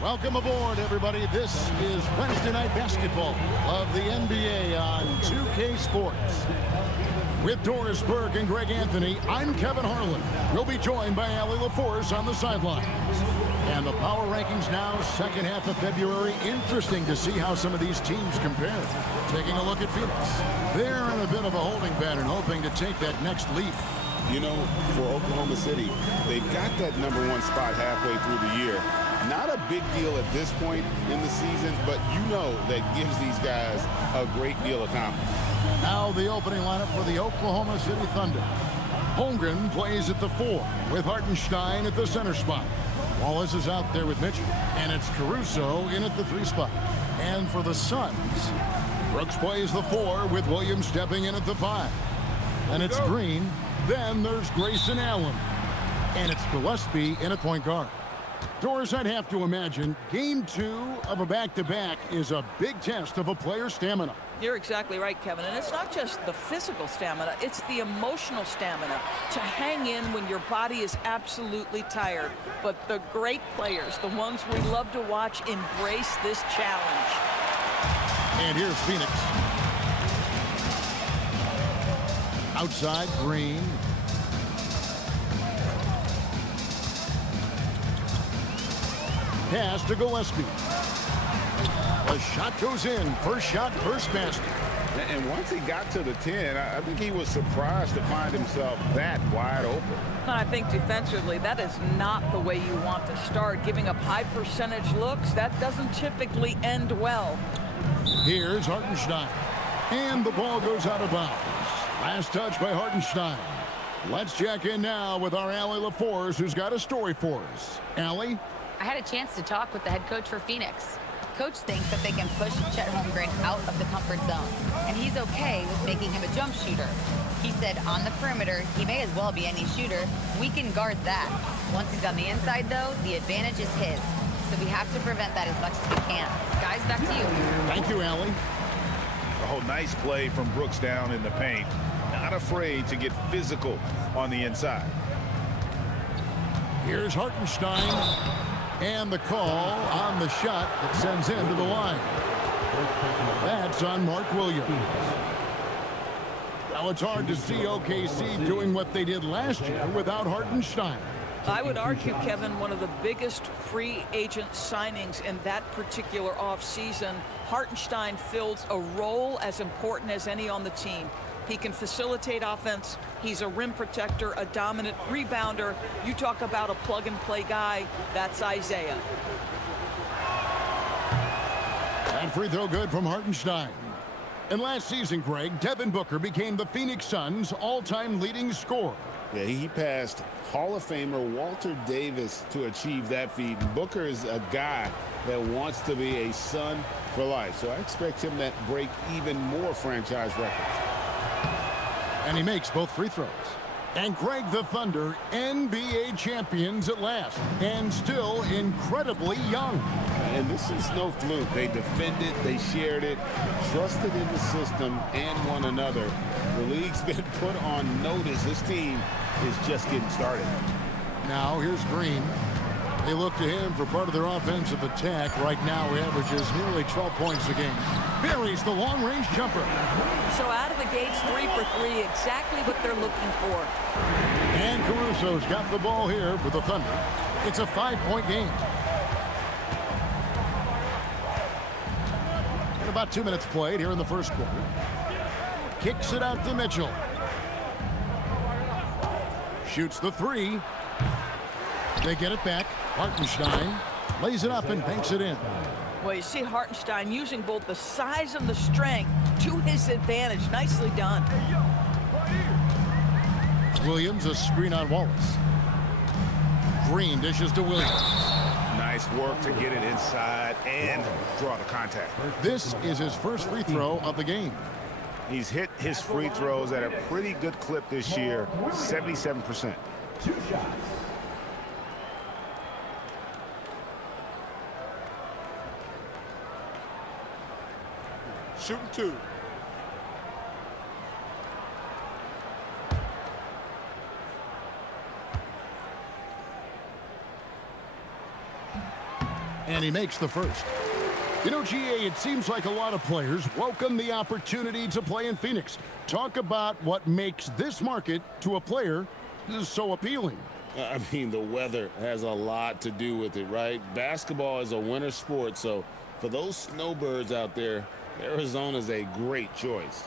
Welcome aboard, everybody. This is Wednesday Night Basketball of the NBA on 2K Sports. With Doris Burke and Greg Anthony, I'm Kevin Harlan. We'll be joined by Allie LaForce on the sidelines. And the power rankings now, second half of February. Interesting to see how some of these teams compare. Taking a look at Phoenix. They're in a bit of a holding pattern, hoping to take that next leap. You know, for Oklahoma City, they've got that #1 spot halfway through the year. Not a big deal at this point in the season, but you know that gives these guys a great deal of confidence. Now the opening lineup for the Oklahoma City Thunder. Holmgren plays at the 4 with Hartenstein at the center spot. Wallace is out there with Mitchell, and it's Caruso in at the 3 spot. And for the Suns, Brooks plays the 4 with Williams stepping in at the 5. And it's Green. Then there's Grayson Allen. And it's Gillespie in at point guard. Doris, I'd have to imagine Game 2 of a back-to-back is a big test of a player's stamina. You're exactly right, Kevin. And it's not just the physical stamina, it's the emotional stamina to hang in when your body is absolutely tired. But the great players, the ones we love to watch, embrace this challenge. And here's Phoenix. Outside, Green. Pass to Gillespie. The shot goes in. First shot, first basket. And once he got to the 10, I think he was surprised to find himself that wide open. And I think defensively, that is not the way you want to start. Giving up high percentage looks, that doesn't typically end well. Here's Hartenstein. And the ball goes out of bounds. Last touch by Hartenstein. Let's check in now with our Allie LaForce, who's got a story for us. Allie? I had a chance to talk with the head coach for Phoenix. Coach thinks that they can push Chet Holmgren out of the comfort zone, and he's okay with making him a jump shooter. He said on the perimeter, he may as well be any shooter. We can guard that. Once he's on the inside, though, the advantage is his. So we have to prevent that as much as we can. Guys, back to you. Thank you, Allie. Oh, nice play from Brooks down in the paint. Not afraid to get physical on the inside. Here's Hartenstein. And the call on the shot that sends him to the line. That's on Mark Williams. Now it's hard to see OKC doing what they did last year without Hartenstein. I would argue, Kevin, one of the biggest free agent signings in that particular offseason. Hartenstein fills a role as important as any on the team. He can facilitate offense. He's a rim protector, a dominant rebounder. You talk about a plug-and-play guy, that's Isaiah. That free throw good from Hartenstein. And last season, Greg, Devin Booker became the Phoenix Suns' all-time leading scorer. Yeah, he passed Hall of Famer Walter Davis to achieve that feat. Booker is a guy that wants to be a Sun for life, so I expect him to break even more franchise records. And he makes both free throws. And Greg, the Thunder, NBA champions at last, and still incredibly young. And this is no fluke. They defended, they shared it, trusted in the system and one another. The league's been put on notice. This team is just getting started. Now here's Green. They look to him for part of their offensive attack. Right now he averages nearly 12 points a game. Buries the long-range jumper. So out of the gates, 3 for 3, exactly what they're looking for. And Caruso's got the ball here for the Thunder. It's a 5-point game. And about 2 minutes played here in the first quarter. Kicks it out to Mitchell. Shoots the 3. They get it back. Hartenstein lays it up and banks it in. Well, you see Hartenstein using both the size and the strength to his advantage. Nicely done. Williams, a screen on Wallace. Green dishes to Williams. Nice work to get it inside and draw the contact. This is his first free throw of the game. He's hit his free throws at a pretty good clip this year, 77%. 2 shots. Shooting 2. And he makes the first. You know, GA, it seems like a lot of players welcome the opportunity to play in Phoenix. Talk about what makes this market to a player so appealing. I mean, the weather has a lot to do with it, right? Basketball is a winter sport, so for those snowbirds out there, Arizona is a great choice.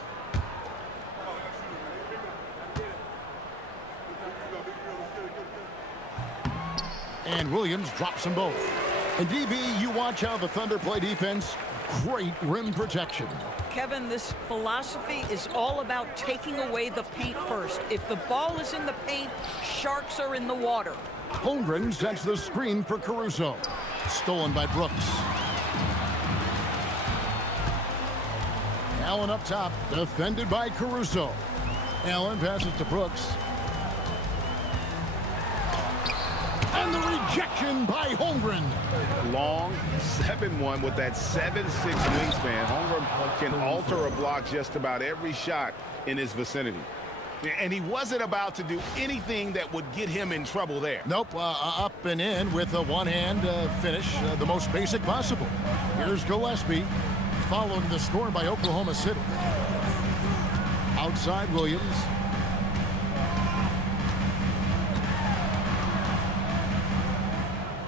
And Williams drops them both. And DB, you watch how the Thunder play defense. Great rim protection. Kevin, this philosophy is all about taking away the paint first. If the ball is in the paint, sharks are in the water. Holmgren sets the screen for Caruso. Stolen by Brooks. Allen up top, defended by Caruso. Allen passes to Brooks. And the rejection by Holmgren. Long 7-1 with that 7'6" wingspan. Holmgren can alter a block just about every shot in his vicinity. And he wasn't about to do anything that would get him in trouble there. Nope, up and in with a one-hand finish, the most basic possible. Here's Gillespie, following the score by Oklahoma City. Outside Williams.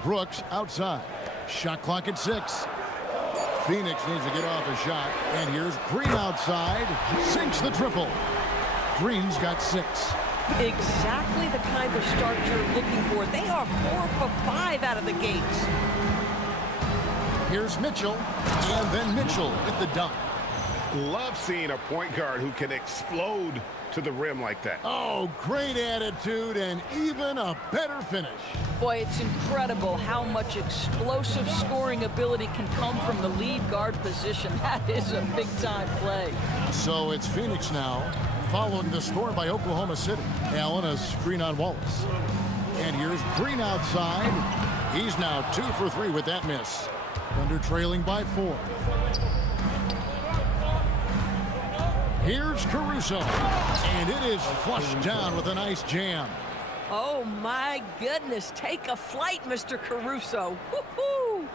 Brooks outside. Shot clock at 6. Phoenix needs to get off a shot. And here's Green outside. Sinks the triple. Green's got 6. Exactly the kind of start you're looking for. They are 4 for 5 out of the gates. Here's Mitchell. And then Mitchell with the dunk. Love seeing a point guard who can explode to the rim like that. Oh, great attitude and even a better finish. Boy, it's incredible how much explosive scoring ability can come from the lead guard position. That is a big-time play. So it's Phoenix now, following the score by Oklahoma City. Allen, a screen on Wallace. And here's Green outside. He's now 2 for 3 with that miss. Thunder trailing by 4. Here's Caruso. And it is flushed down with a nice jam. Oh, my goodness. Take a flight, Mr. Caruso. Woo-hoo!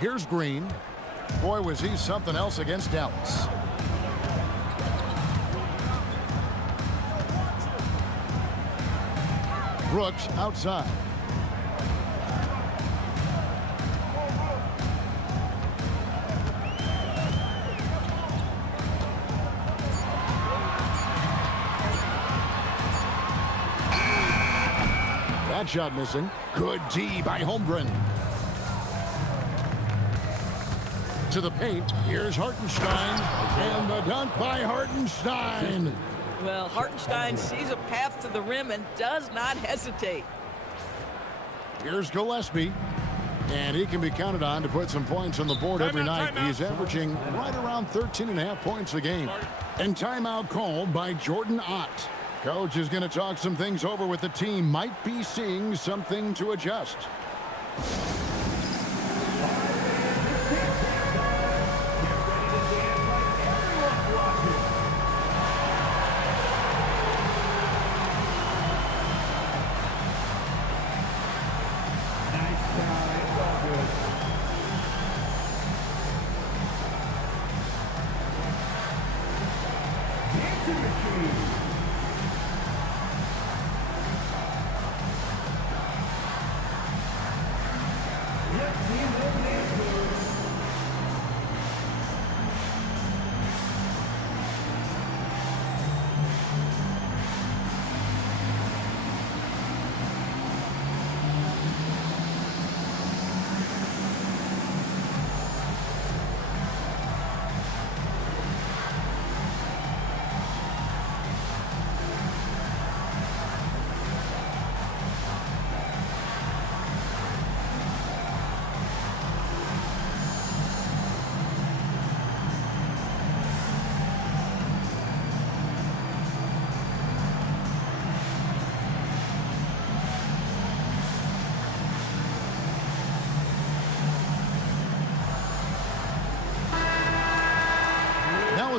Here's Green. Boy, was he something else against Dallas. Brooks outside. That shot missing. Good D by Holmgren. To the paint. Here's Hartenstein. And the dunk by Hartenstein. Well, Hartenstein sees a path to the rim and does not hesitate. Here's Gillespie. And he can be counted on to put some points on the board every night. He's averaging right around 13.5 points a game. And timeout called by Jordan Ott. Coach is going to talk some things over with the team. Might be seeing something to adjust.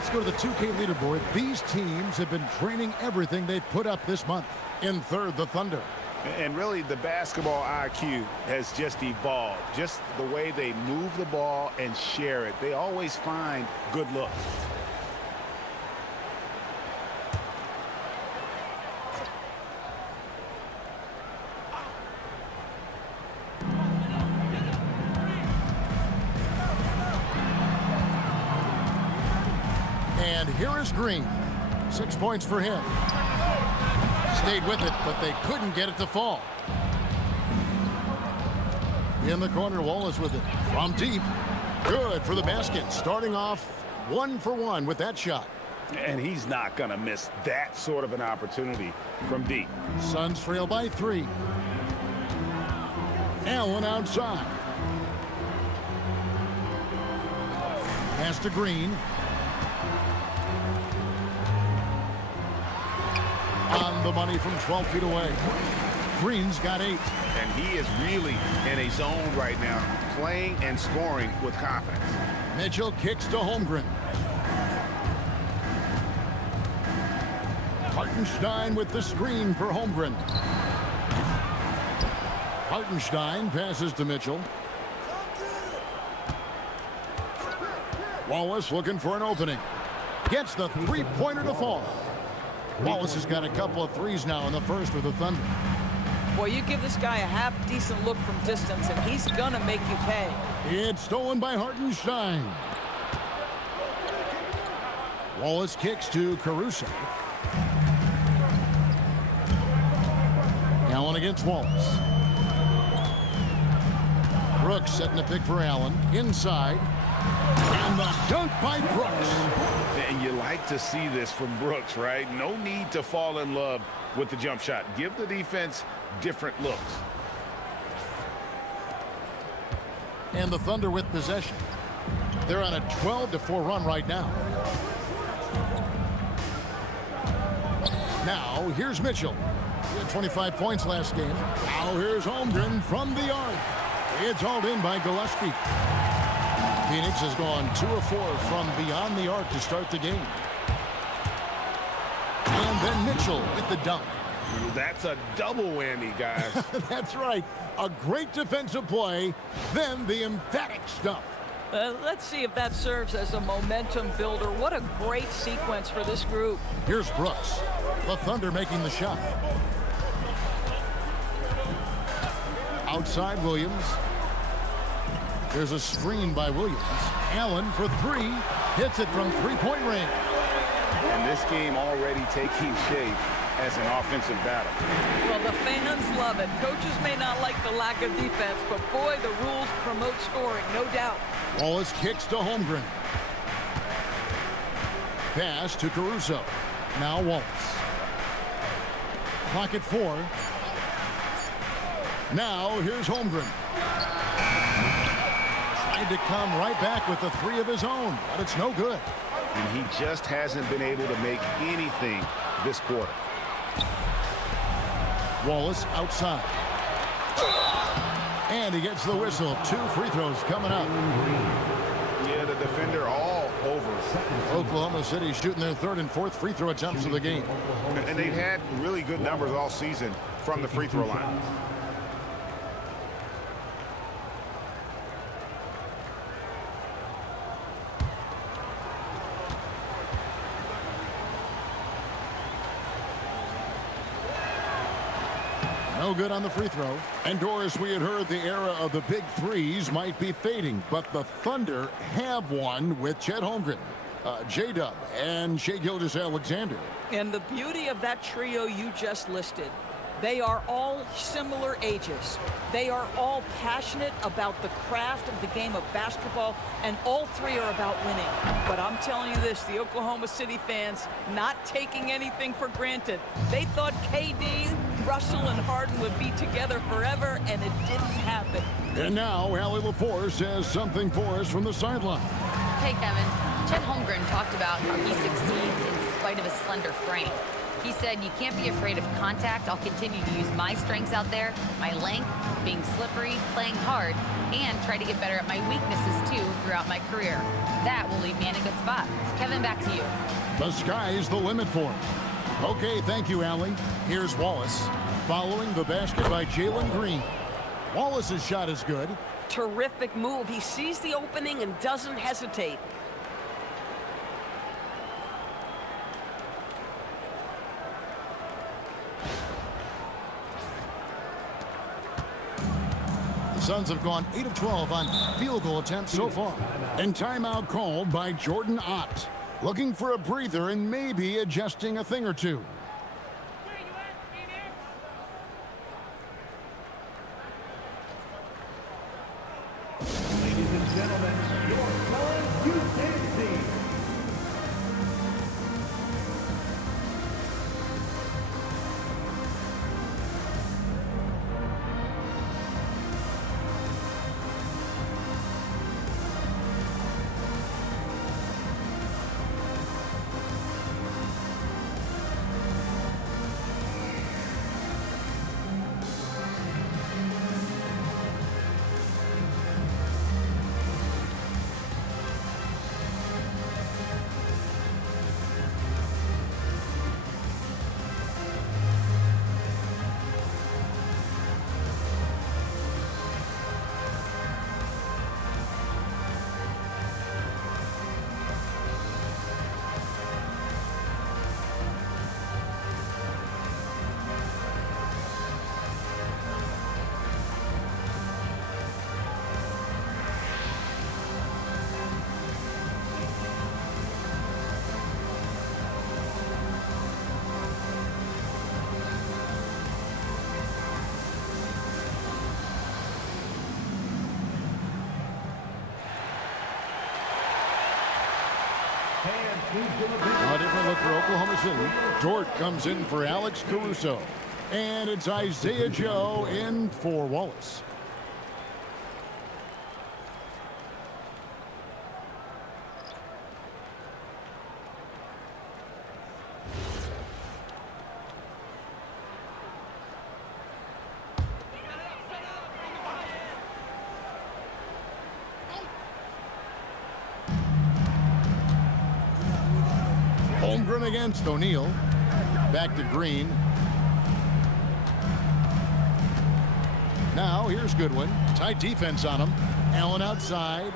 let's go to the 2K leaderboard. These teams have been training everything they've put up this month. In third, the Thunder. And really, the basketball IQ has just evolved. Just the way they move the ball and share it. They always find good looks. And here is Green. 6 points for him. Stayed with it, but they couldn't get it to fall. In the corner, Wallace with it. From deep. Good for the basket. Starting off 1 for 1 with that shot. And he's not going to miss that sort of an opportunity from deep. Suns trail by 3. Allen outside. Pass to Green. On the money from 12 feet away. Green's got 8. And he is really in a zone right now, playing and scoring with confidence. Mitchell kicks to Holmgren. Hartenstein with the screen for Holmgren. Hartenstein passes to Mitchell. Wallace looking for an opening. Gets the three-pointer to fall. Wallace has got a couple of threes now in the first for the Thunder. Boy, you give this guy a half-decent look from distance, and he's going to make you pay. It's stolen by Hartenstein. Wallace kicks to Caruso. Allen against Wallace. Brooks setting a pick for Allen. Inside. And the dunk by Brooks. And you like to see this from Brooks, right? No need to fall in love with the jump shot. Give the defense different looks. And the Thunder with possession. They're on a 12-4 run right now. Now, here's Mitchell. He had 25 points last game. Now here's Holmgren from the arc. It's hauled in by Gillespie. Phoenix has gone 2 of 4 from beyond the arc to start the game. And then Mitchell with the dunk. That's a double whammy, guys. That's right. A great defensive play, then the emphatic stuff. Let's see if that serves as a momentum builder. What a great sequence for this group. Here's Brooks. The Thunder making the shot. Outside Williams. There's a screen by Williams. Allen for 3. Hits it from three-point range. And this game already taking shape as an offensive battle. Well, the fans love it. Coaches may not like the lack of defense, but boy, the rules promote scoring, no doubt. Wallace kicks to Holmgren. Pass to Caruso. Now Wallace. Clock at 4. Now here's Holmgren. Tried to come right back with the 3 of his own, but it's no good. And he just hasn't been able to make anything this quarter. Wallace outside. And he gets the whistle. 2 free throws coming up. Yeah, the defender all over. Oklahoma City shooting their 3rd and 4th free throw attempts of the game. And they've had really good numbers all season from the free throw line. No good on the free throw. And Doris, we had heard the era of the big threes might be fading, but the Thunder have one with Chet Holmgren, J-Dub, and Shai Gilgeous-Alexander. And the beauty of that trio you just listed, they are all similar ages. They are all passionate about the craft of the game of basketball, and all 3 are about winning. But I'm telling you this, the Oklahoma City fans not taking anything for granted. They thought KD, Russell, and Harden would be together forever, and it didn't happen. And now Allie LaForce has something for us from the sideline. Hey, Kevin. Chet Holmgren talked about how he succeeds in spite of his slender frame. He said, "You can't be afraid of contact. I'll continue to use my strengths out there, my length, being slippery, playing hard, and try to get better at my weaknesses too throughout my career. That will leave me in a good spot." Kevin, back to you. The sky's the limit for him. Okay, thank you, Allie. Here's Wallace. Following the basket by Jalen Green. Wallace's shot is good. Terrific move. He sees the opening and doesn't hesitate. The Suns have gone 8 of 12 on field goal attempts so far. And timeout called by Jordan Ott. Looking for a breather and maybe adjusting a thing or two. Ladies and gentlemen, your Suns USA team. A different look for Oklahoma City. Dort comes in for Alex Caruso. And it's Isaiah Joe in for Wallace. Holmgren against O'Neal. Back to Green. Now here's Goodwin. Tight defense on him. Allen outside.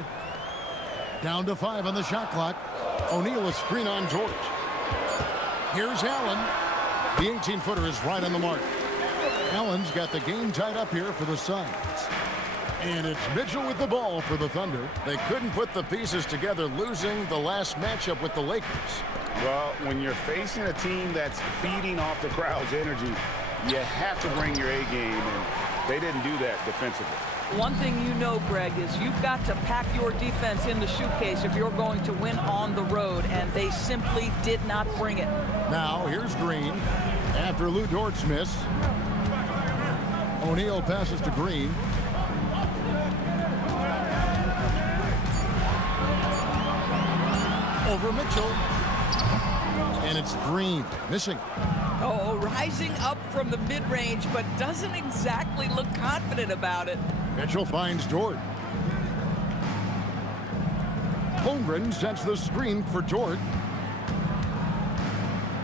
Down to 5 on the shot clock. O'Neal a screen on George. Here's Allen. The 18-footer is right on the mark. Allen's got the game tied up here for the Suns. And it's Mitchell with the ball for the Thunder. They couldn't put the pieces together, losing the last matchup with the Lakers. Well, when you're facing a team that's feeding off the crowd's energy, you have to bring your A game, and they didn't do that defensively. One thing you know, Greg, is you've got to pack your defense in the shoe case if you're going to win on the road, and they simply did not bring it. Now here's Green. After Lou Dort's miss, O'Neal passes to Green. Over Mitchell. And it's Green missing. Oh, rising up from the mid-range, but doesn't exactly look confident about it. Mitchell finds Dort. Holmgren sets the screen for Dort.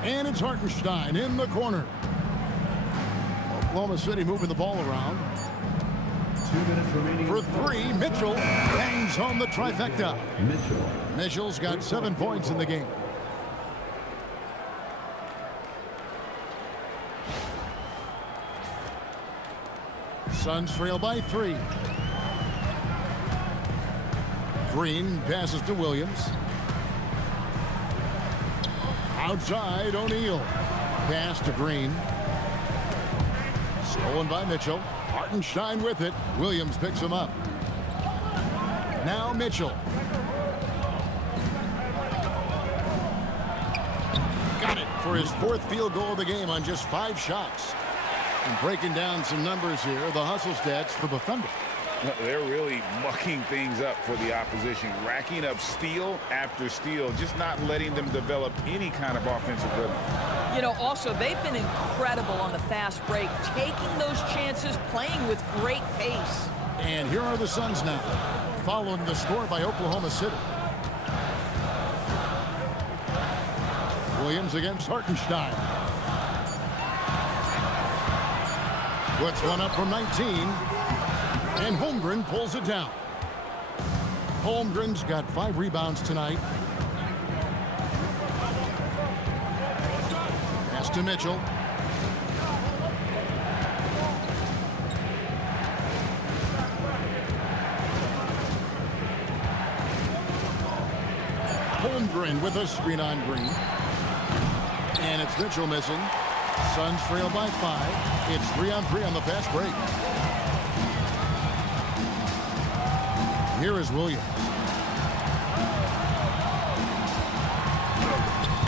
And it's Hartenstein in the corner. Oklahoma City moving the ball around. 2 minutes remaining. For 3, Mitchell bangs home the trifecta. Mitchell's got 7 points in the game. Suns trail by 3. Green passes to Williams. Outside, O'Neal. Pass to Green. Stolen by Mitchell. Hartenstein with it. Williams picks him up. Now Mitchell. Got it for his 4th field goal of the game on just 5 shots. And breaking down some numbers here, the hustle stats for the Thunder. They're really mucking things up for the opposition, racking up steal after steal, just not letting them develop any kind of offensive rhythm. You know, also, they've been incredible on the fast break, taking those chances, playing with great pace. And here are the Suns now, following the score by Oklahoma City. Williams against Hartenstein. Puts one up from 19. And Holmgren pulls it down. Holmgren's got 5 rebounds tonight. Pass to Mitchell. Holmgren with a screen on Green. And it's Mitchell missing. Suns trail by 5. It's 3-on-3 on the fast break. Here is Williams.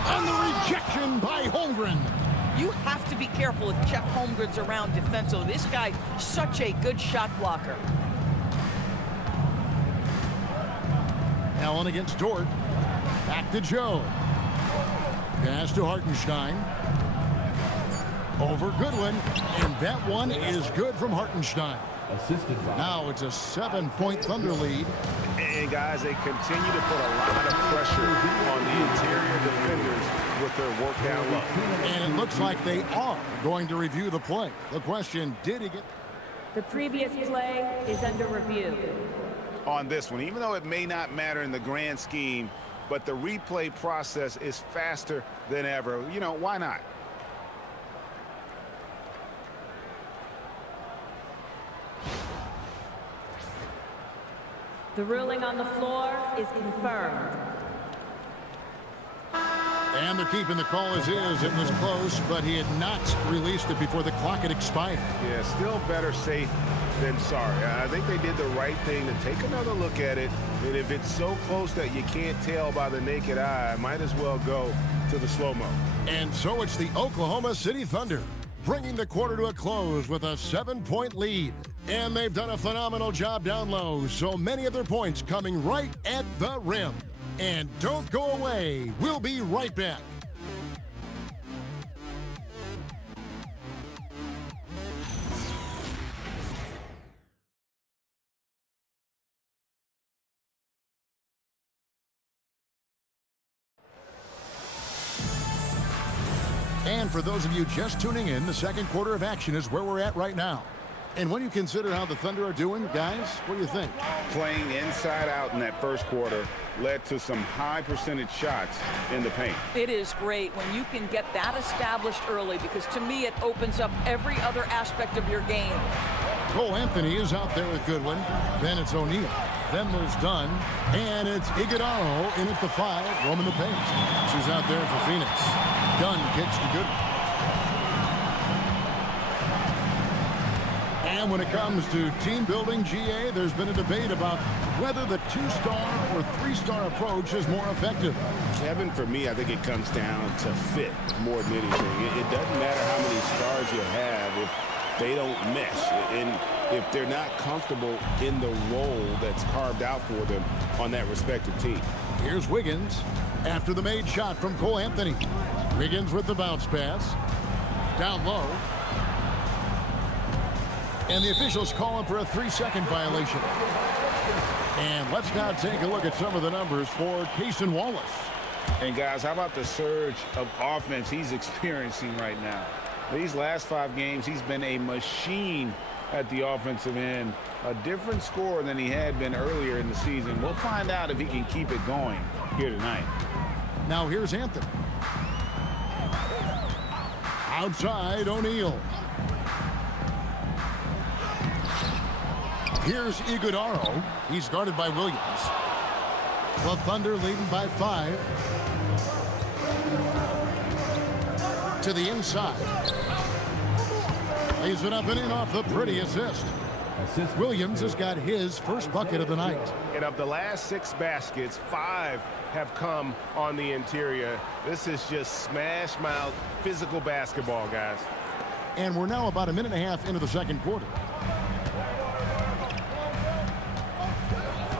And the rejection by Holmgren. You have to be careful if Chet Holmgren's around defensively. This guy, such a good shot blocker. Allen against Dort. Back to Joe. Pass to Hartenstein. Over Goodwin. And that one is good from Hartenstein. Assisted by Now it's a 7-point Thunder lead. And guys, they continue to put a lot of pressure on the interior defenders with their work down low. And it looks like they are going to review the play. The question, did he get... The previous play is under review. On this one, even though it may not matter in the grand scheme, but the replay process is faster than ever. You know, why not? The ruling on the floor is confirmed. And they're keeping the call as is. It was close, but he had not released it before the clock had expired. Yeah, still better safe than sorry. I think they did the right thing to take another look at it. And if it's so close that you can't tell by the naked eye, might as well go to the slow-mo. And so it's the Oklahoma City Thunder, bringing the quarter to a close with a 7-point lead. And they've done a phenomenal job down low, so many of their points coming right at the rim. And don't go away. We'll be right back. And for those of you just tuning in, the second quarter of action is where we're at right now. And when you consider how the Thunder are doing, guys, what do you think? Playing inside out in that first quarter led to some high percentage shots in the paint. It is great when you can get that established early, because to me it opens up every other aspect of your game. Cole Anthony is out there with Goodwin. Then it's O'Neal. Then there's Dunn. And it's Iguodala in at the 5, roaming the paint. She's out there for Phoenix. Dunn kicks to Goodwin. And when it comes to team building, GA, there's been a debate about whether the 2-star or 3-star approach is more effective. Kevin, for me, I think it comes down to fit more than anything. It doesn't matter how many stars you have if they don't mesh, and if they're not comfortable in the role that's carved out for them on that respective team. Here's Wiggins after the made shot from Cole Anthony. Wiggins with the bounce pass. Down low. And the officials calling for a 3-second violation. And let's now take a look at some of the numbers for Cason Wallace. And guys, how about the surge of offense he's experiencing right now? These last 5 games, he's been a machine at the offensive end. A different score than he had been earlier in the season. We'll find out if he can keep it going here tonight. Now here's Anthony. Outside, O'Neal. Here's Iguodala. He's guarded by Williams. The Thunder leading by 5. To the inside. Lays it up and in off the pretty assist. Williams has got his first bucket of the night. And of the last 6 baskets, 5 have come on the interior. This is just smash mouth physical basketball, guys. And we're now about a minute and a half into the second quarter.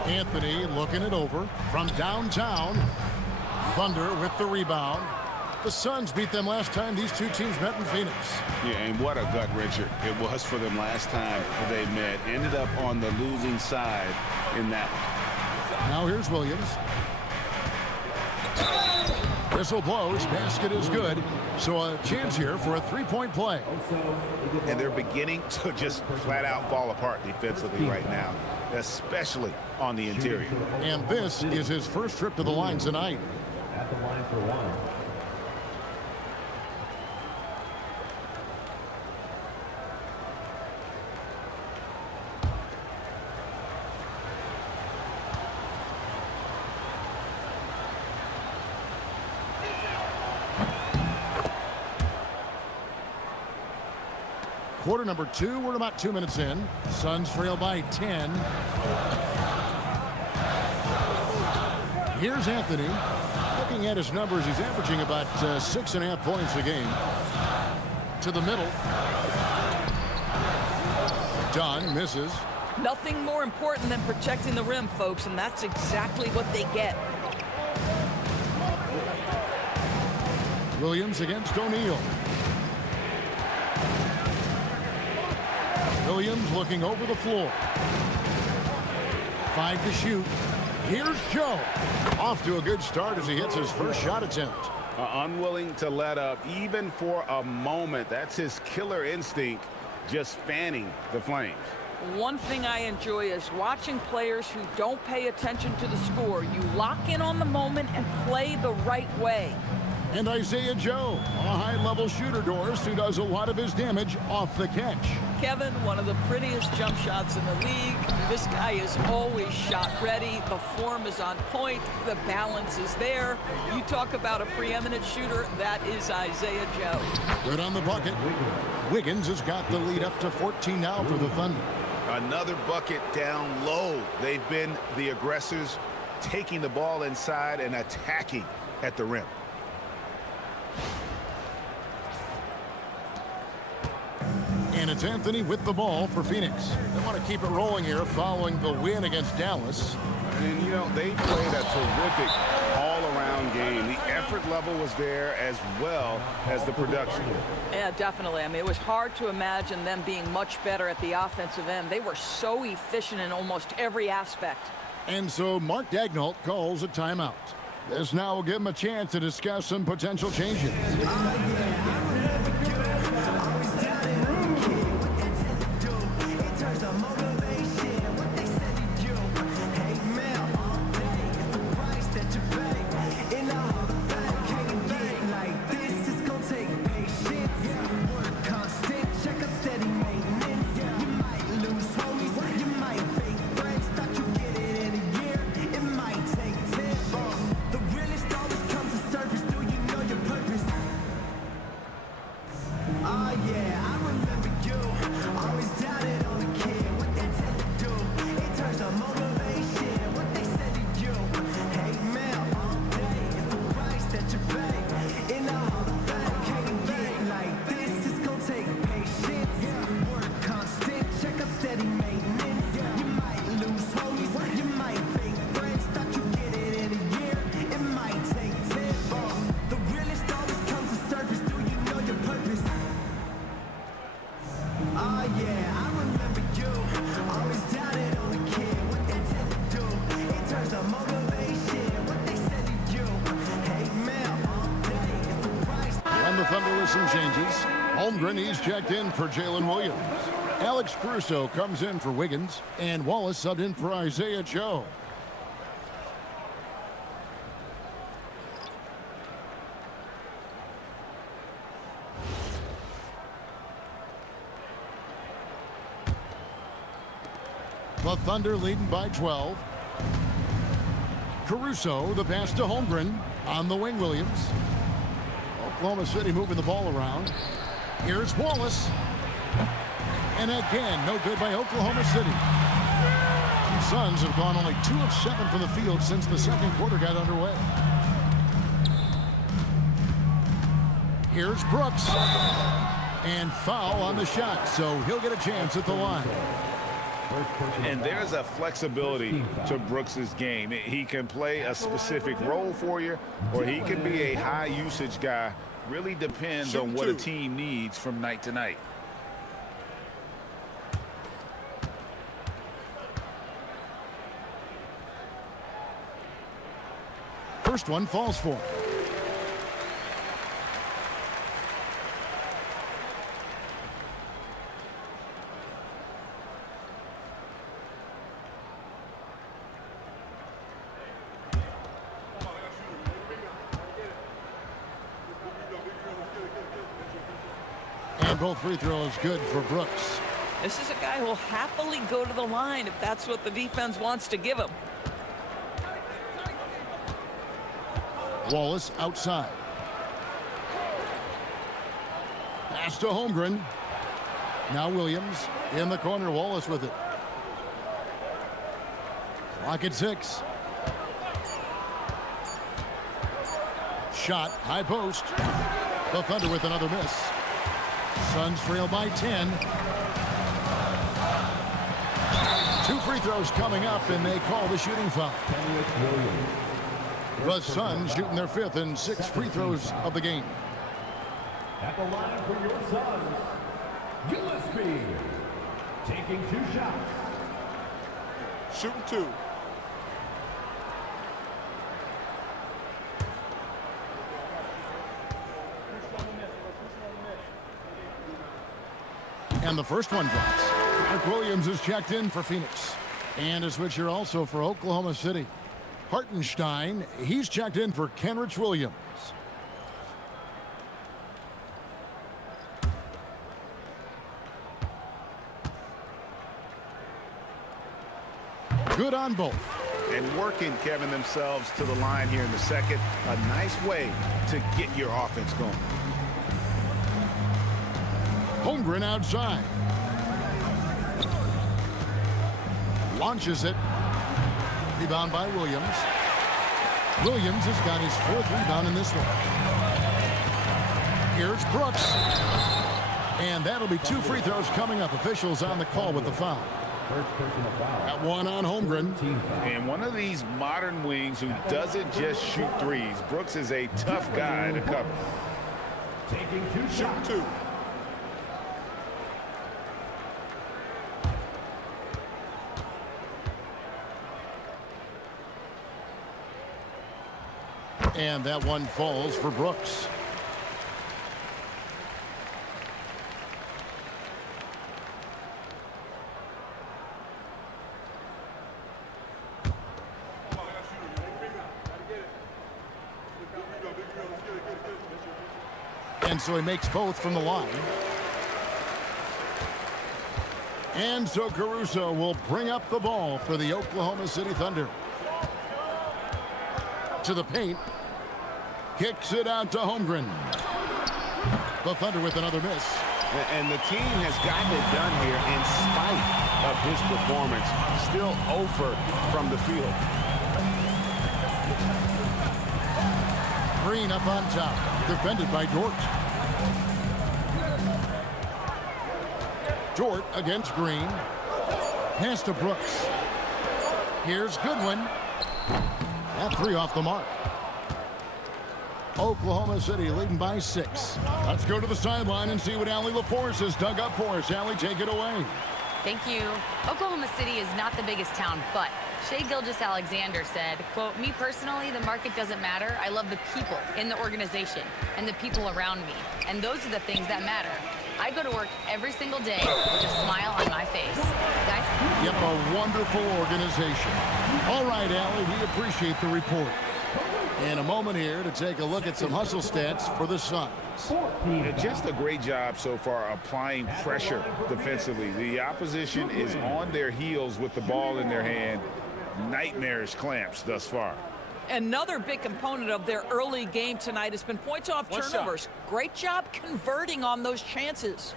Anthony looking it over from downtown. Thunder with the rebound. The Suns beat them last time these two teams met in Phoenix. Yeah, and what a gut-wrencher it was for them last time they met. Ended up on the losing side in that one. Now here's Williams. Whistle blows. Basket is good. So a chance here for a three-point play. And they're beginning to just flat-out fall apart defensively right now, especially on the interior. And this is his first trip to the line tonight. At the line for one. Quarter number 2, we're about 2 minutes in. Suns trail by 10. Here's Anthony. Looking at his numbers, he's averaging about 6.5 points a game. To the middle. Dunn misses. Nothing more important than protecting the rim, folks, and that's exactly what they get. Williams against O'Neal. Williams looking over the floor. 5 to shoot. Here's Joe. Off to a good start as he hits his first shot attempt. Unwilling to let up even for a moment. That's his killer instinct, just fanning the flames. One thing I enjoy is watching players who don't pay attention to the score. You lock in on the moment and play the right way. And Isaiah Joe, a high-level shooter, Doris, who does a lot of his damage off the catch. Kevin, one of the prettiest jump shots in the league. This guy is always shot ready. The form is on point. The balance is there. You talk about a preeminent shooter, that is Isaiah Joe. Good on the bucket. Wiggins has got the lead up to 14 now for the Thunder. Another bucket down low. They've been the aggressors, taking the ball inside and attacking at the rim. And it's Anthony with the ball for Phoenix. They want to keep it rolling here following the win against Dallas. And, you know, they played a terrific all-around game. The effort level was there as well as the production. Yeah, definitely. I mean, it was hard to imagine them being much better at the offensive end. They were so efficient in almost every aspect. And so Mark Daigneault calls a timeout. This now will give him a chance to discuss some potential changes. Some changes. Holmgren, he's checked in for Jalen Williams. Alex Caruso comes in for Wiggins, and Wallace subbed in for Isaiah Joe. The Thunder leading by 12. Caruso, the pass to Holmgren. On the wing, Williams. Oklahoma City moving the ball around. Here's Wallace. And again, no good by Oklahoma City. The Suns have gone only 2 of 7 from the field since the second quarter got underway. Here's Brooks. And foul on the shot, so he'll get a chance at the line. And there's a flexibility to Brooks's game. He can play a specific role for you, or he can be a high usage guy. Really depends on what a team needs from night to night. First one falls for him. And both free throws good for Brooks. This is a guy who will happily go to the line if that's what the defense wants to give him. Wallace outside. Pass to Holmgren. Now Williams in the corner. Wallace with it. Clock at 6. Shot, high post. The Thunder with another miss. Suns trail by 10. 2 free throws coming up, and they call the shooting foul. The Suns shooting their 5th and 6th free throws of the game. At the line for your Suns, Gilgeous-Alexander taking 2 shots. Shooting 2. And the first one drops. Mark Williams is checked in for Phoenix. And a switcher also for Oklahoma City. Hartenstein, he's checked in for Kenrich Williams. Good on both. And working, Kevin, themselves to the line here in the second. A nice way to get your offense going. Holmgren outside. Launches it. Rebound by Williams. Williams has got his 4th rebound in this one. Here's Brooks. And that'll be 2 free throws coming up. Officials on the call with the foul. First personal foul. Got one on Holmgren. And one of these modern wings who doesn't just shoot threes. Brooks is a tough guy to cover. Taking 2 shots. Shooting 2. And that one falls for Brooks. And so he makes both from the line. And so Caruso will bring up the ball for the Oklahoma City Thunder. To the paint. Kicks it out to Holmgren. The Thunder with another miss. And the team has gotten it done here in spite of his performance. Still 0 from the field. Green up on top. Defended by Dort. Dort against Green. Pass to Brooks. Here's Goodwin. That 3 off the mark. Oklahoma City leading by 6. Let's go to the sideline and see what Allie LaForce has dug up for us. Allie, take it away. Thank you. Oklahoma City is not the biggest town, but Shai Gilgeous-Alexander said, quote, "Me personally, the market doesn't matter. I love the people in the organization and the people around me. And those are the things that matter. I go to work every single day with a smile on my face." Guys? Yep, a wonderful organization. All right, Allie, we appreciate the report. In a moment here to take a look at some hustle stats for the Suns. And just a great job so far applying pressure defensively. The opposition is on their heels with the ball in their hand. Nightmarish clamps thus far. Another big component of their early game tonight has been points off turnovers. Great job converting on those chances.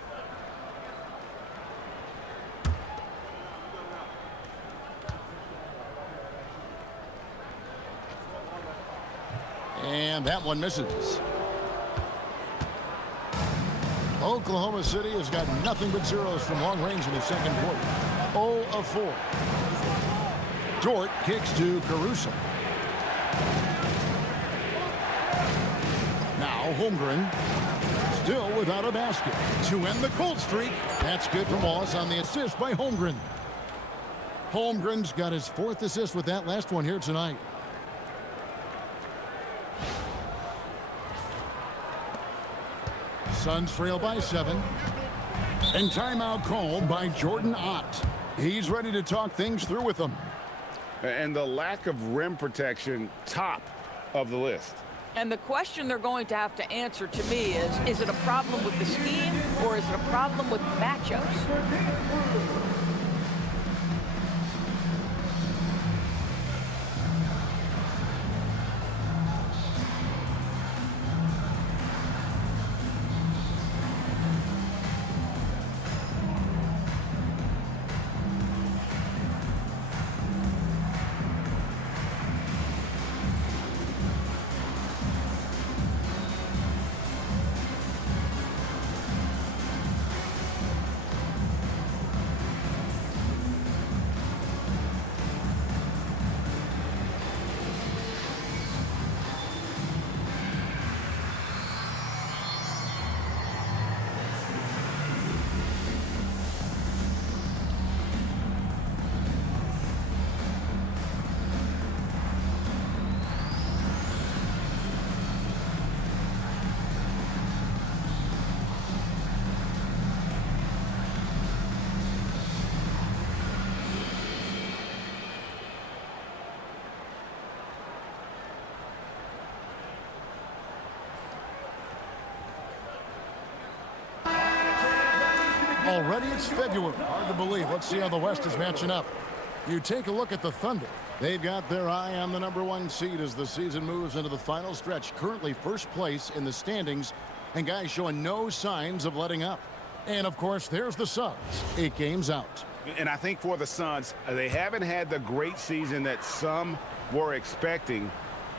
And that one misses. Oklahoma City has got nothing but zeros from long range in the second quarter. 0 of 4. Dort kicks to Caruso. Now Holmgren, still without a basket. To end the cold streak. That's good from Wallace on the assist by Holmgren. Holmgren's got his 4th assist with that last one here tonight. Suns trail by 7. And timeout called by Jordan Ott. He's ready to talk things through with them. And the lack of rim protection, top of the list. And the question they're going to have to answer to me is it a problem with the scheme or is it a problem with matchups? Already it's February. Hard to believe. Let's see how the West is matching up. You take a look at the Thunder. They've got their eye on the #1 seed as the season moves into the final stretch. Currently first place in the standings, and guys showing no signs of letting up. And of course, there's the Suns, 8 games out. And I think for the Suns, they haven't had the great season that some were expecting,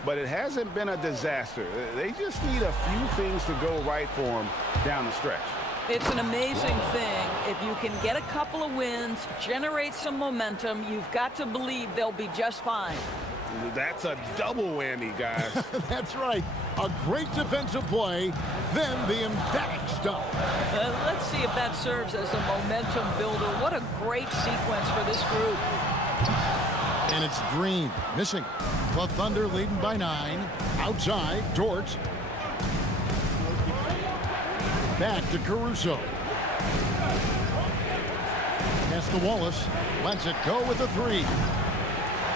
but it hasn't been a disaster. They just need a few things to go right for them down the stretch. It's an amazing thing. If you can get a couple of wins, generate some momentum, you've got to believe they'll be just fine. That's a double whammy, guys. That's right. A great defensive play, then the emphatic stuff. Let's see if that serves as a momentum builder. What a great sequence for this group. And it's Green missing. The Thunder leading by 9. Outside, Dort. Back to Caruso. Pass to Wallace. Lets it go with the 3.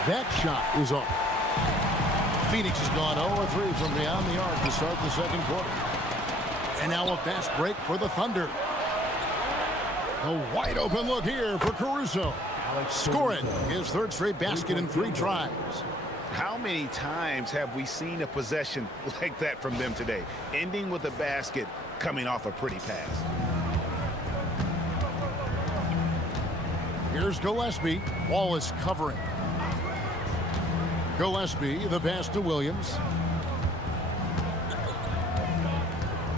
That shot is off. Phoenix has gone 0-3 from beyond the arc to start the second quarter. And now a fast break for the Thunder. A wide open look here for Caruso. Scoring his 3rd straight basket in 3 tries. How many times have we seen a possession like that from them today? Ending with a basket, coming off a pretty pass. Here's Gillespie. Wallace covering. Gillespie, the pass to Williams.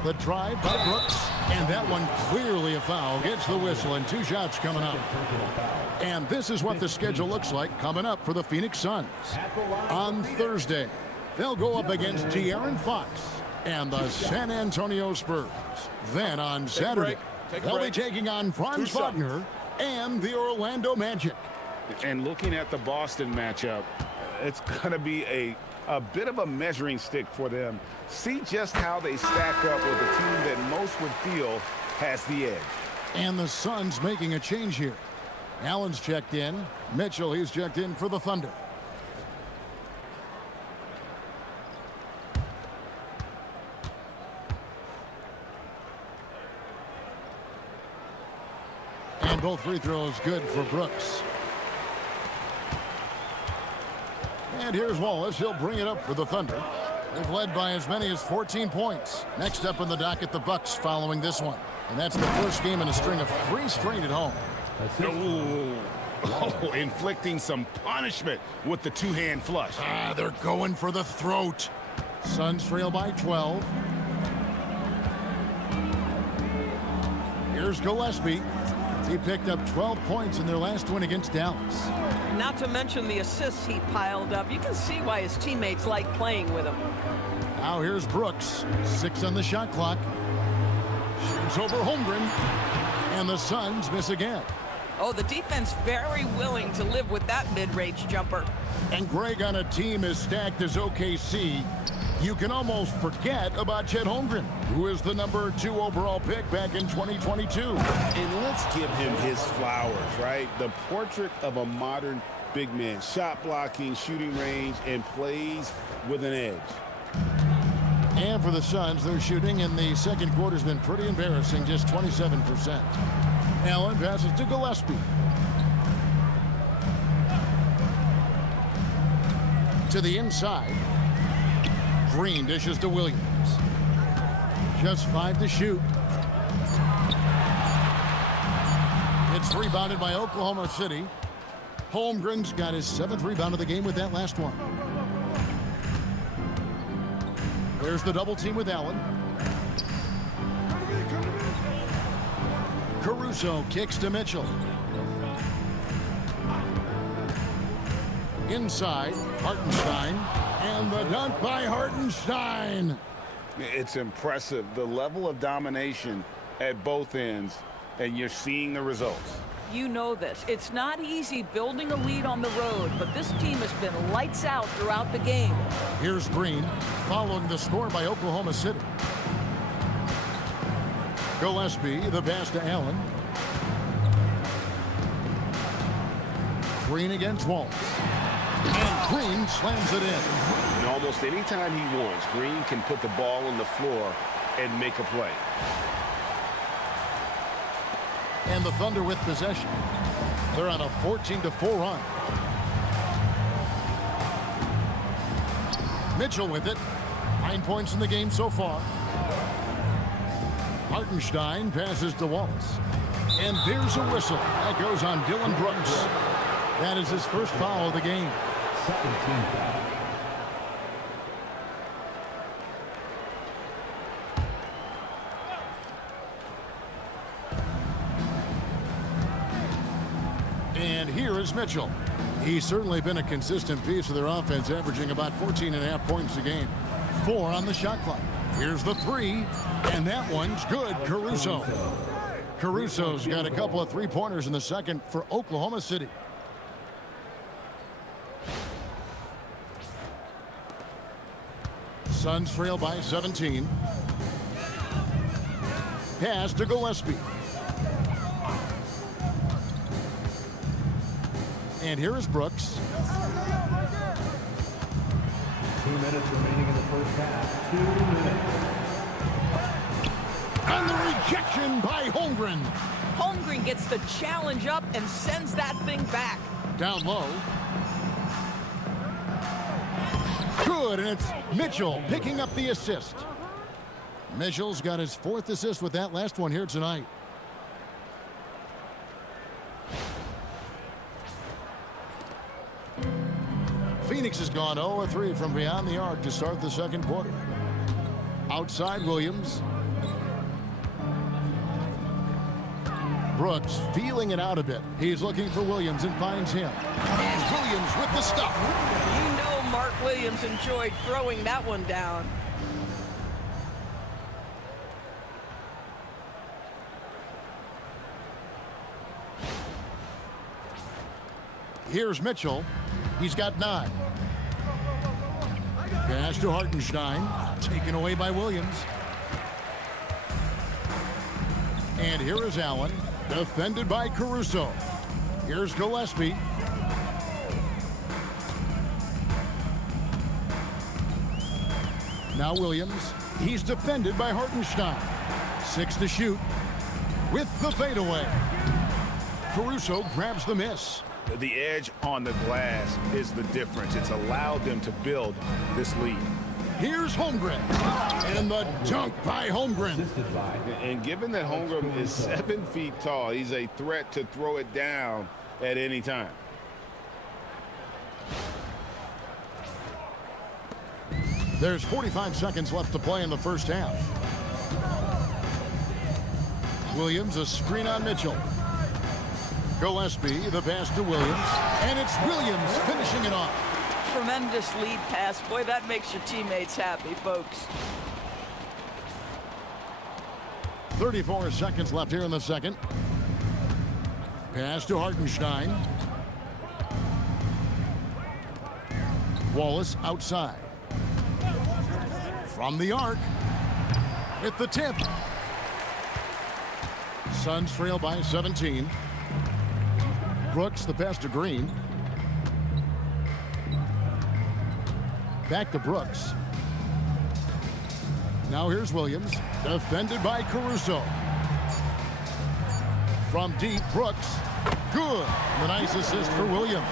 The drive by Brooks. And that one clearly a foul. Gets the whistle and 2 shots coming up. And this is what the schedule looks like coming up for the Phoenix Suns. On Thursday, they'll go up against De'Aaron Fox and the San Antonio Spurs. Then on Saturday, they'll be taking on Franz Wagner and the Orlando Magic. And looking at the Boston matchup, it's going to be a bit of a measuring stick for them. See just how they stack up with a team that most would feel has the edge. And the Suns making a change here. Allen's checked in. Mitchell, he's checked in for the Thunder. And both free throws good for Brooks. And here's Wallace. He'll bring it up for the Thunder. They've led by as many as 14 points. Next up on the docket, the Bucks following this one. And that's the first game in a string of 3 straight at home. Oh, inflicting some punishment with the 2-hand flush. They're going for the throat. Suns trail by 12. Here's Gillespie. He picked up 12 points in their last win against Dallas. Not to mention the assists he piled up. You can see why his teammates like playing with him. Now here's Brooks. 6 on the shot clock. Shoots over Holmgren. And the Suns miss again. Oh, the defense very willing to live with that mid-range jumper. And Greg, on a team as stacked as OKC, you can almost forget about Chet Holmgren, who is the #2 overall pick back in 2022. And let's give him his flowers, right? The portrait of a modern big man. Shot blocking, shooting range, and plays with an edge. And for the Suns, their shooting in the second quarter has been pretty embarrassing, just 27%. Allen passes to Gillespie. To the inside. Green dishes to Williams. Just 5 to shoot. It's rebounded by Oklahoma City. Holmgren's got his 7th rebound of the game with that last one. There's the double team with Allen. Caruso kicks to Mitchell. Inside, Hartenstein. And the dunk by Hartenstein. It's impressive, the level of domination at both ends, and you're seeing the results. You know this. It's not easy building a lead on the road, but this team has been lights out throughout the game. Here's Green, following the score by Oklahoma City. Gillespie, the pass to Allen. Green against Waltz. And Green slams it in. And almost any time he wants, Green can put the ball on the floor and make a play. And the Thunder with possession. They're on a 14-4 run. Mitchell with it. 9 points in the game so far. Hartenstein passes to Wallace. And there's a whistle. That goes on Dillon Brooks. That is his first foul of the game. 17 foul. And here is Mitchell. He's certainly been a consistent piece of their offense, averaging about 14.5 points a game. 4 on the shot clock. Here's the 3, and that one's good. Caruso. Caruso's got a couple of 3-pointers in the second for Oklahoma City. Suns trail by 17. Pass to Gillespie. And here is Brooks. 2 minutes remaining in the first half. 2 minutes. And the rejection by Holmgren. Holmgren gets the challenge up and sends that thing back. Down low. Good, and it's Mitchell picking up the assist. Mitchell's got his 4th assist with that last one here tonight. Phoenix has gone 0-3 from beyond the arc to start the second quarter. Outside Williams. Brooks feeling it out a bit. He's looking for Williams and finds him. And Williams with the stuff. You know Mark Williams enjoyed throwing that one down. Here's Mitchell. He's got 9. Pass to Hartenstein. Taken away by Williams. And here is Allen. Defended by Caruso. Here's Gillespie. Now Williams. He's defended by Hartenstein. 6 to shoot. With the fadeaway. Caruso grabs the miss. The edge on the glass is the difference. It's allowed them to build this lead. Here's Holmgren. And the dunk by Holmgren. And given that Holmgren is 7 feet tall, he's a threat to throw it down at any time. There's 45 seconds left to play in the first half. Williams, a screen on Mitchell. Gillespie, the pass to Williams, and it's Williams finishing it off. Tremendous lead pass. Boy, that makes your teammates happy, folks. 34 seconds left here in the second. Pass to Hartenstein. Wallace outside. From the arc. At the tip. Suns trail by 17. Brooks, the pass to Green. Back to Brooks. Now here's Williams, defended by Caruso. From deep, Brooks. Good. The nice assist for Williams.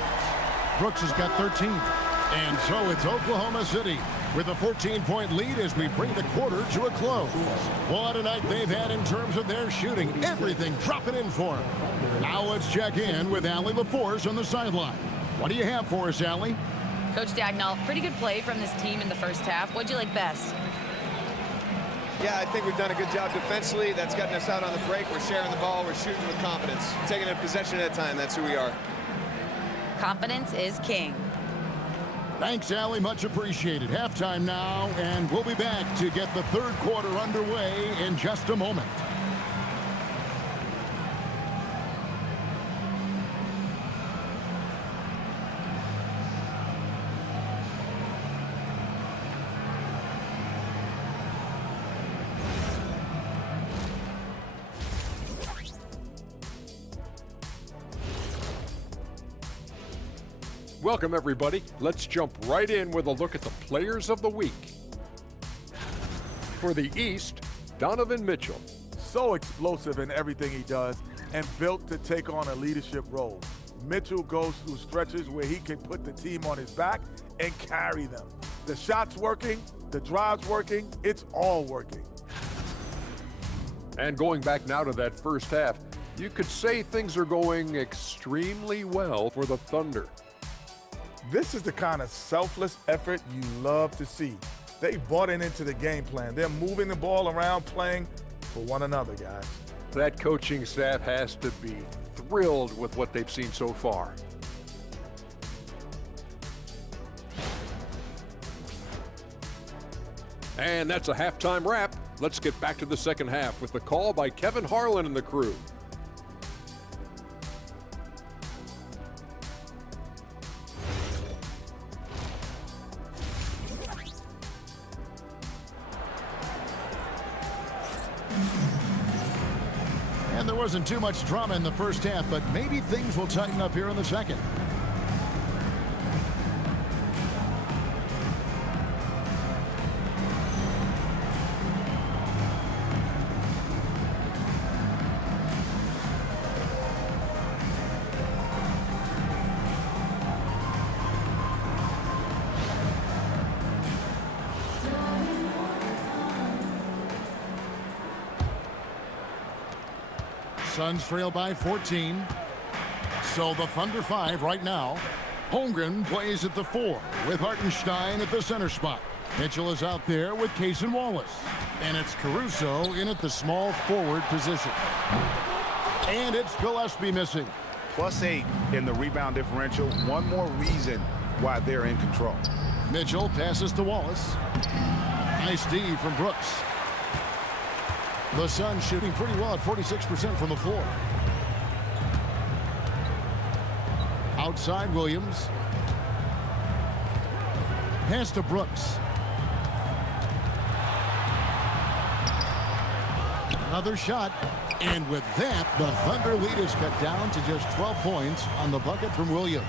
Brooks has got 13. And so it's Oklahoma City with a 14-point lead as we bring the quarter to a close. What a night they've had in terms of their shooting. Everything dropping in for them. Now let's check in with Allie LaForce on the sideline. What do you have for us, Allie? Coach Dagnall, pretty good play from this team in the first half. What'd you like best? Yeah, I think we've done a good job defensively. That's gotten us out on the break. We're sharing the ball. We're shooting with confidence. Taking a possession at a time. That's who we are. Confidence is king. Thanks, Allie. Much appreciated. Halftime now, and we'll be back to get the third quarter underway in just a moment. Welcome, everybody. Let's jump right in with a look at the players of the week. For the East, Donovan Mitchell. So explosive in everything he does and built to take on a leadership role. Mitchell goes through stretches where he can put the team on his back and carry them. The shot's working, the drive's working, it's all working. And going back now to that first half, you could say things are going extremely well for the Thunder. This is the kind of selfless effort you love to see. They bought into the game plan. They're moving the ball around, playing for one another, guys. That coaching staff has to be thrilled with what they've seen so far. And that's a halftime wrap. Let's get back to the second half with the call by Kevin Harlan and the crew. And there wasn't too much drama in the first half, but maybe things will tighten up here in the second. Suns trail by 14. So the Thunder 5 right now. Holmgren plays at the 4 with Hartenstein at the center spot. Mitchell is out there with Case and Wallace. And it's Caruso in at the small forward position. And it's Gillespie missing. +8 in the rebound differential. One more reason why they're in control. Mitchell passes to Wallace. Nice D from Brooks. The Suns shooting pretty well at 46% from the floor. Outside Williams. Pass to Brooks. Another shot. And with that, the Thunder lead is cut down to just 12 points on the bucket from Williams.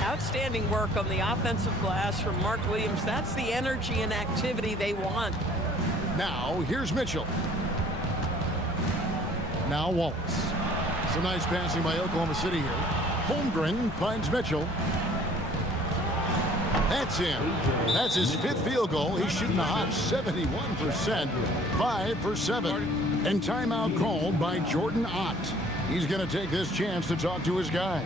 Outstanding work on the offensive glass from Mark Williams. That's the energy and activity they want. Now, here's Mitchell. Now Wallace. Some nice passing by Oklahoma City here. Holmgren finds Mitchell. That's him. That's his 5th field goal. He's shooting a hot 71%. 5 for 7. And timeout called by Jordan Ott. He's going to take this chance to talk to his guys.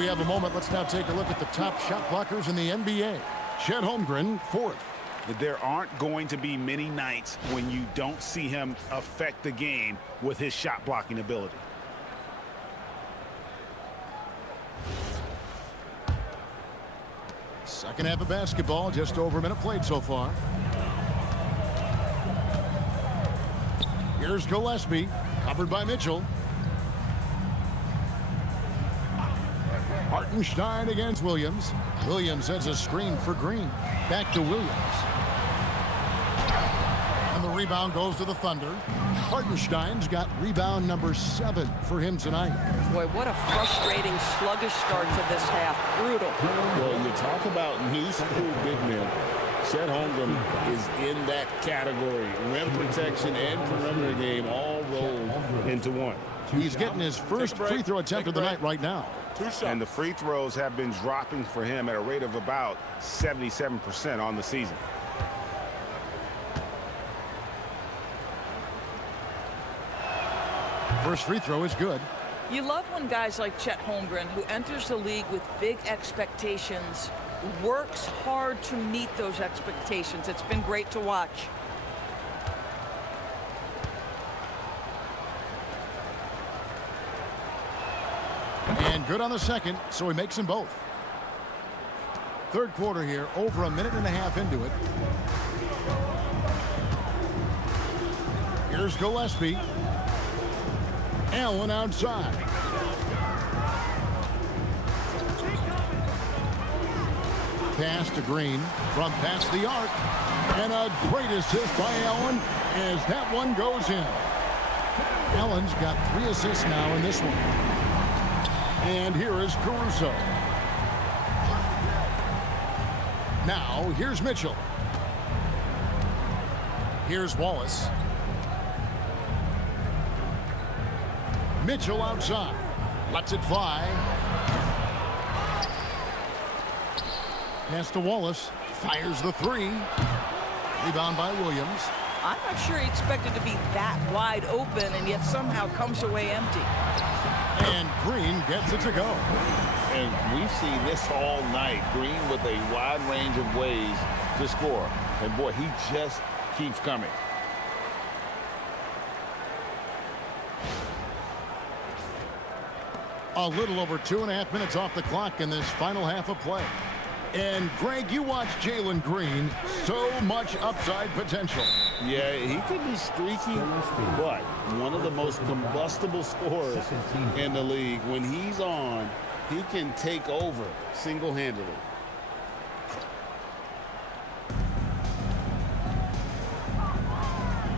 we have a moment, let's now take a look at the top shot blockers in the NBA. Chet Holmgren, 4th. There aren't going to be many nights when you don't see him affect the game with his shot blocking ability. Second half of basketball, just over a minute played so far. Here's Gillespie, covered by Mitchell. Hartenstein against Williams. Williams has a screen for Green. Back to Williams. And the rebound goes to the Thunder. Hartenstein's got rebound number 7 for him tonight. Boy, what a frustrating, sluggish start to this half. Brutal. Well, you talk about new school big men. Chet Holmgren is in that category. Rim protection and perimeter game all rolled into one. He's getting his first free throw attempt of the night right now. And the free throws have been dropping for him at a rate of about 77% on the season. First free throw is good. You love when guys like Chet Holmgren, who enters the league with big expectations, works hard to meet those expectations. It's been great to watch. And good on the second, so he makes them both. Third quarter here, over a minute and a half into it. Here's Gillespie. Allen outside. Pass to Green from past the arc. And a great assist by Allen as that one goes in. Allen's got 3 assists now in this one. And here is Caruso. Now, here's Mitchell. Here's Wallace. Mitchell outside. Lets it fly. Pass to Wallace. Fires the 3. Rebound by Williams. I'm not sure he expected to be that wide open and yet somehow comes away empty. And Green gets it to go. And we've seen this all night. Green with a wide range of ways to score. And boy, he just keeps coming. A little over 2.5 minutes off the clock in this final half of play. And Greg, you watch Jalen Green, so much upside potential. Yeah, he could be streaky, but one of the most combustible scorers in the league. When he's on, he can take over single-handedly.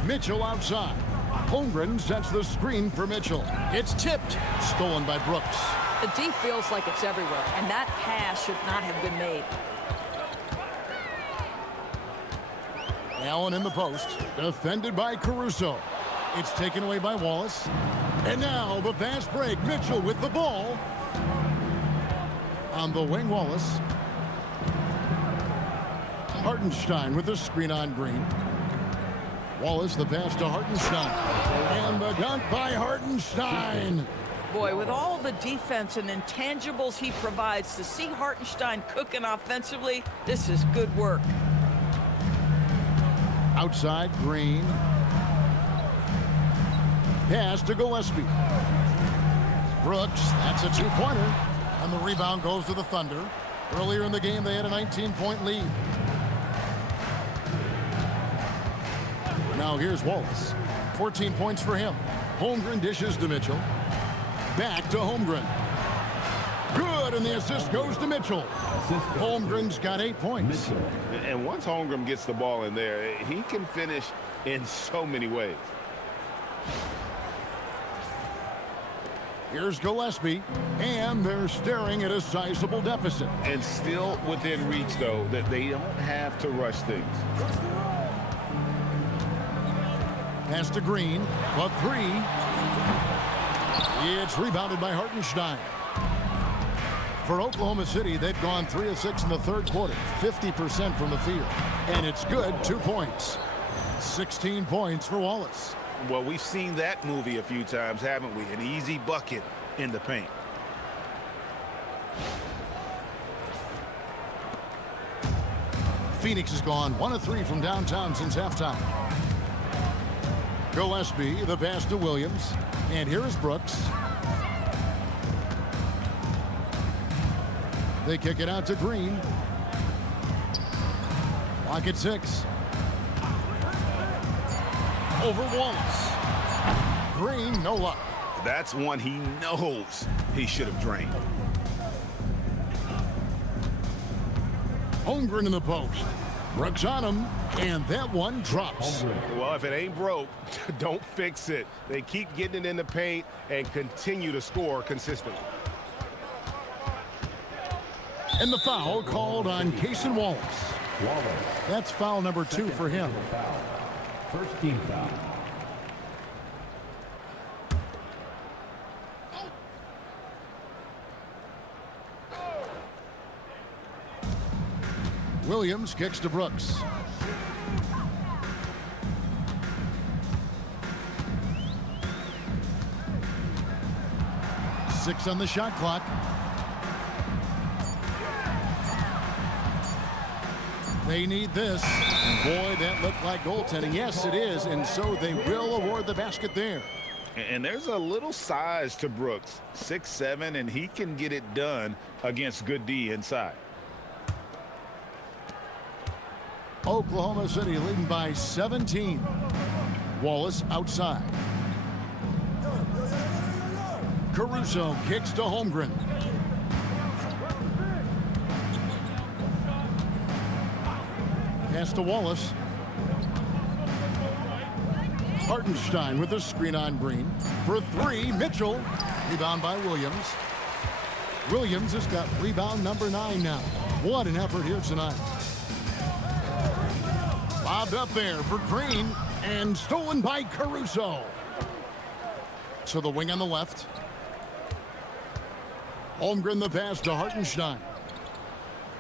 Mitchell outside. Holmgren sets the screen for Mitchell. It's tipped. Stolen by Brooks. The D feels like it's everywhere, and that pass should not have been made. Allen in the post. Defended by Caruso. It's taken away by Wallace. And now the fast break. Mitchell with the ball. On the wing, Wallace. Hartenstein with the screen on Green. Wallace, the pass to Hartenstein. And the dunk by Hartenstein. Boy, with all the defense and intangibles he provides, to see Hartenstein cooking offensively, this is good work. Outside, Green. Pass to Gillespie. Brooks, that's a 2-pointer. And the rebound goes to the Thunder. Earlier in the game, they had a 19-point lead. Now here's Wallace. 14 points for him. Holmgren dishes to Mitchell. Back to Holmgren. Good, and the assist goes to Mitchell. Holmgren's got 8 points. And once Holmgren gets the ball in there, he can finish in so many ways. Here's Gillespie, and they're staring at a sizable deficit. And still within reach, though, that they don't have to rush things. Pass to Green, a 3. It's rebounded by Hartenstein. For Oklahoma City, they've gone 3 of 6 in the third quarter, 50% from the field. And it's good, 2 points. 16 points for Wallace. Well, we've seen that movie a few times, haven't we? An easy bucket in the paint. Phoenix has gone 1 of 3 from downtown since halftime. Gillespie, the pass to Williams. And here is Brooks. They kick it out to Green. Clock at 6. Over Wallace. Green, no luck. That's one he knows he should have drained. Holmgren in the post. Brooks on him, and that one drops. Well, if it ain't broke, don't fix it. They keep getting it in the paint and continue to score consistently. And the foul called on Cason Wallace. That's foul number 2 for him. First team foul. Williams kicks to Brooks. Six on the shot clock. They need this. And boy, that looked like goaltending. Yes, it is. And so they will award the basket there. And there's a little size to Brooks. 6'7", and he can get it done against good D inside. Oklahoma City leading by 17. Wallace outside. Caruso kicks to Holmgren. Pass to Wallace. Hartenstein with a screen on Green. For 3, Mitchell. Rebound by Williams. Williams has got rebound number 9 now. What an effort here tonight. Lobbed up there for Green and stolen by Caruso. To the wing on the left. Holmgren the pass to Hartenstein.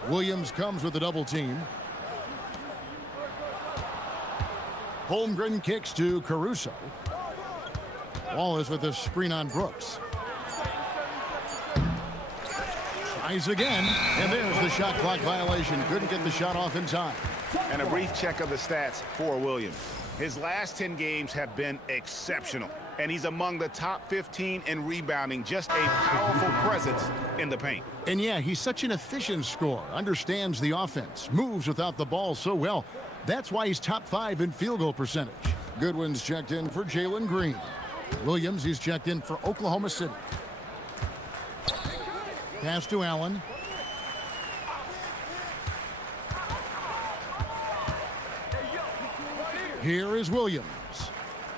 Williams comes with a double team. Holmgren kicks to Caruso. Wallace with a screen on Brooks. Tries again, and there's the shot clock violation. Couldn't get the shot off in time. And a brief check of the stats for Williams. His last 10 games have been exceptional, and he's among the top 15 in rebounding. Just a powerful presence in the paint. And yeah, he's such an efficient scorer. Understands the offense. Moves without the ball so well. That's why he's top 5 in field goal percentage. Goodwin's checked in for Jalen Green. Williams, he's checked in for Oklahoma City. Pass to Allen. Here is Williams.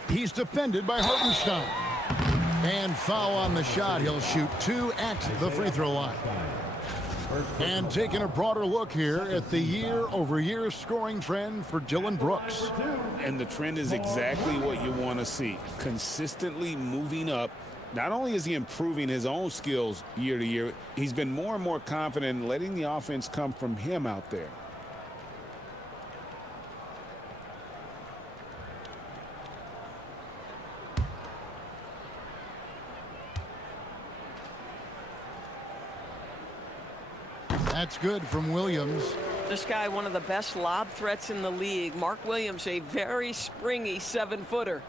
He's defended by Hartenstein. And foul on the shot. He'll shoot 2 at the free throw line. And taking a broader look here at the year-over-year scoring trend for Dillon Brooks. And the trend is exactly what you want to see. Consistently moving up. Not only is he improving his own skills year to year, he's been more and more confident in letting the offense come from him out there. That's good from Williams. This guy, one of the best lob threats in the league. Mark Williams, a very springy 7-footer.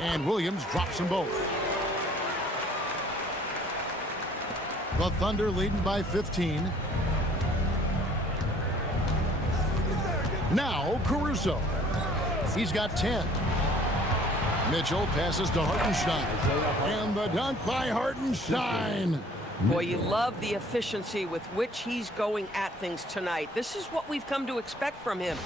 And Williams drops them both. The Thunder leading by 15. Now Caruso. He's got 10. Mitchell passes to Hartenstein. And the dunk by Hartenstein. Boy, you love the efficiency with which he's going at things tonight. This is what we've come to expect from him.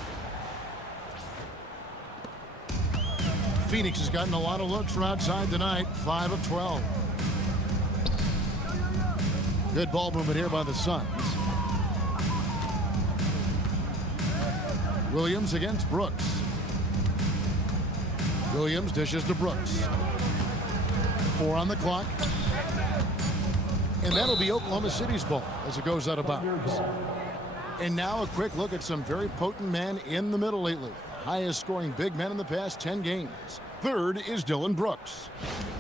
Phoenix has gotten a lot of looks from outside tonight. 5 of 12. Good ball movement here by the Suns. Williams against Brooks. Williams dishes to Brooks. 4 on the clock. And that'll be Oklahoma City's ball as it goes out of bounds. And now a quick look at some very potent men in the middle lately. The highest scoring big men in the past 10 games. Third is Dillon Brooks.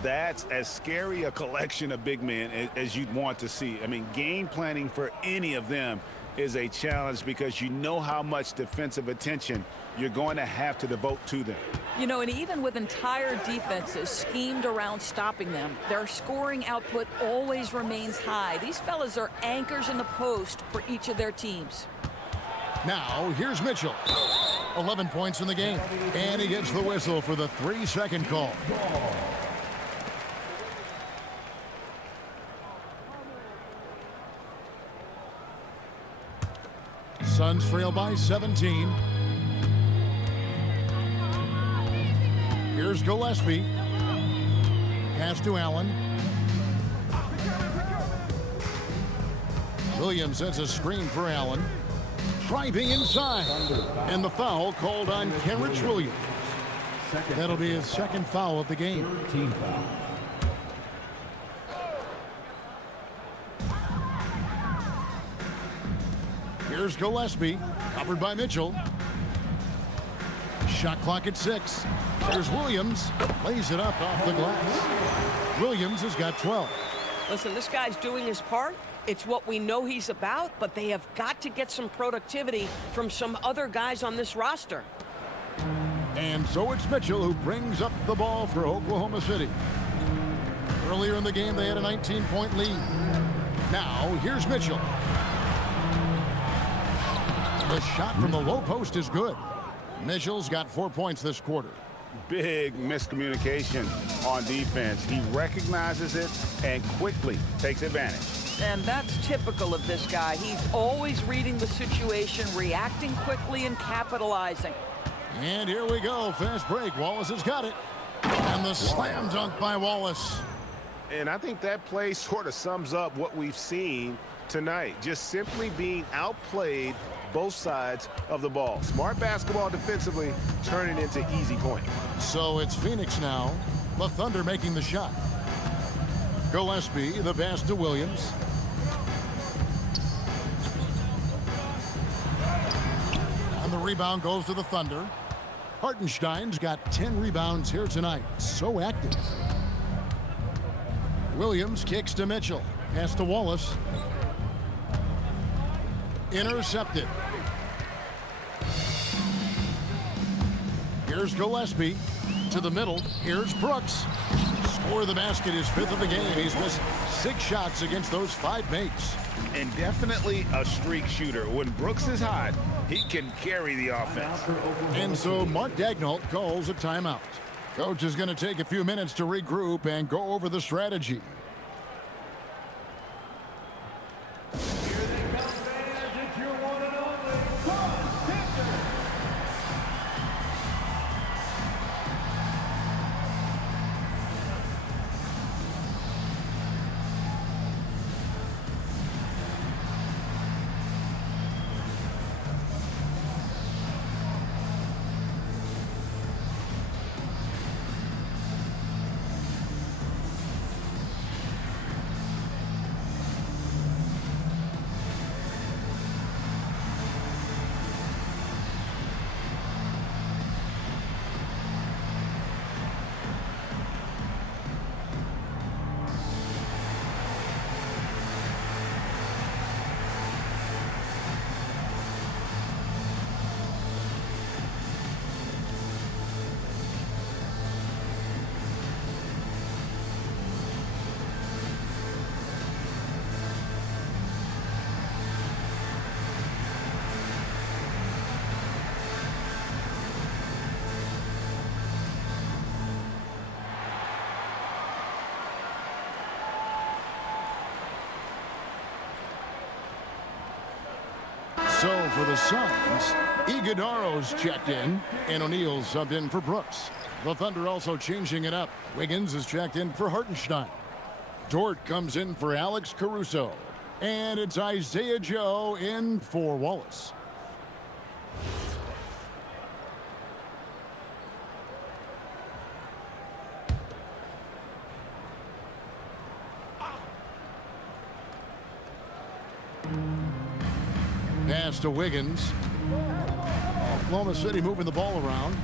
That's as scary a collection of big men as you'd want to see. I mean, game planning for any of them is a challenge because you know how much defensive attention you're going to have to devote to them. You know, and even with entire defenses schemed around stopping them, their scoring output always remains high. These fellas are anchors in the post for each of their teams. Now, here's Mitchell. 11 points in the game. And he gets the whistle for the 3-second call. Suns trail by 17. Here's Gillespie. Pass to Allen. Williams sets a screen for Allen. Driving inside. And the foul called on Kenrich Williams. That'll be his second foul of the game. Team foul. Here's Gillespie, covered by Mitchell. Shot clock at 6. Here's Williams, lays it up off the glass. Williams has got 12. Listen, this guy's doing his part. It's what we know he's about, but they have got to get some productivity from some other guys on this roster. And so it's Mitchell who brings up the ball for Oklahoma City. Earlier in the game, they had a 19-point lead. Now, here's Mitchell. The shot from the low post is good. Mitchell's got 4 points this quarter. Big miscommunication on defense. He recognizes it and quickly takes advantage. And that's typical of this guy. He's always reading the situation, reacting quickly, and capitalizing. And here we go. Fast break. Wallace has got it. And the slam dunk by Wallace. And I think that play sort of sums up what we've seen tonight. Just simply being outplayed both sides of the ball. Smart basketball defensively, turning into easy points. So it's Phoenix now. The Thunder making the shot. Gillespie, the pass to Williams. And the rebound goes to the Thunder. Hartenstein's got 10 rebounds here tonight. So active. Williams kicks to Mitchell. Pass to Wallace. Intercepted. Here's Gillespie to the middle. Here's Brooks. Score the basket, his 5th of the game. He's missed 6 shots against those 5 mates. And definitely a streak shooter. When Brooks is hot, he can carry the offense. And so Mark Daigneault calls a timeout. Coach is going to take a few minutes to regroup and go over the strategy. So for the Suns, Iguodaro's checked in, and O'Neal subbed in for Brooks. The Thunder also changing it up. Wiggins is checked in for Hartenstein. Dort comes in for Alex Caruso. And it's Isaiah Joe in for Wallace. Pass to Wiggins. Oklahoma City moving the ball around.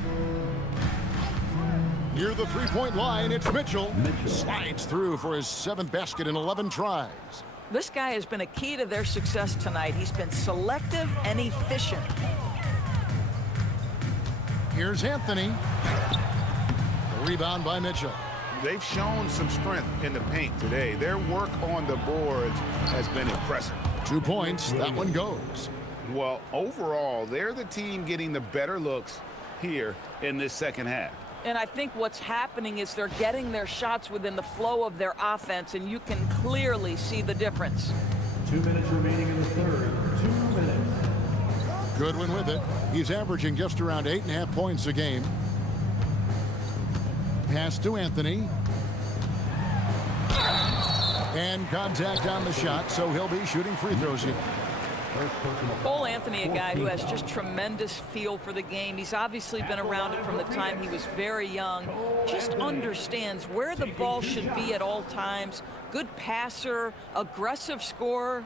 Near the three-point line, it's Mitchell. Slides through for his 7th basket in 11 tries. This guy has been a key to their success tonight. He's been selective and efficient. Here's Anthony. The rebound by Mitchell. They've shown some strength in the paint today. Their work on the boards has been impressive. 2 points. That one goes. Well, overall, they're the team getting the better looks here in this second half. And I think what's happening is they're getting their shots within the flow of their offense, and you can clearly see the difference. 2 minutes remaining in the third. 2 minutes. Goodwin with it. He's averaging just around 8.5 points a game. Pass to Anthony. And contact on the shot, so he'll be shooting free throws here. Cole Anthony, a guy who has just tremendous feel for the game. He's obviously been around it from the time he was very young. Just understands where the ball should be at all times. Good passer, aggressive scorer.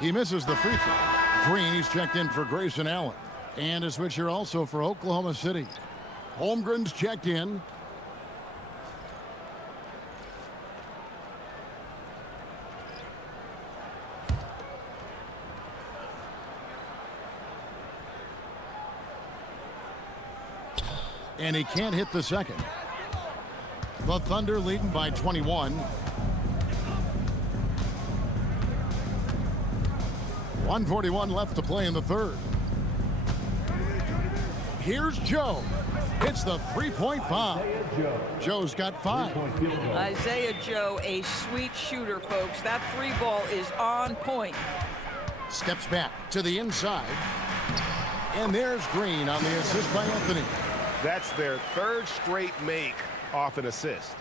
He misses the free throw. Green, he's checked in for Grayson Allen. And a switcher also for Oklahoma City. Holmgren's checked in. And he can't hit the second. The Thunder leading by 21. 1:41 left to play in the third. Here's Joe. Hits the three-point bomb. Joe's got 5. Isaiah Joe, a sweet shooter, folks. That three ball is on point. Steps back to the inside. And there's Green on the assist by Anthony. That's their 3rd straight make off an assist.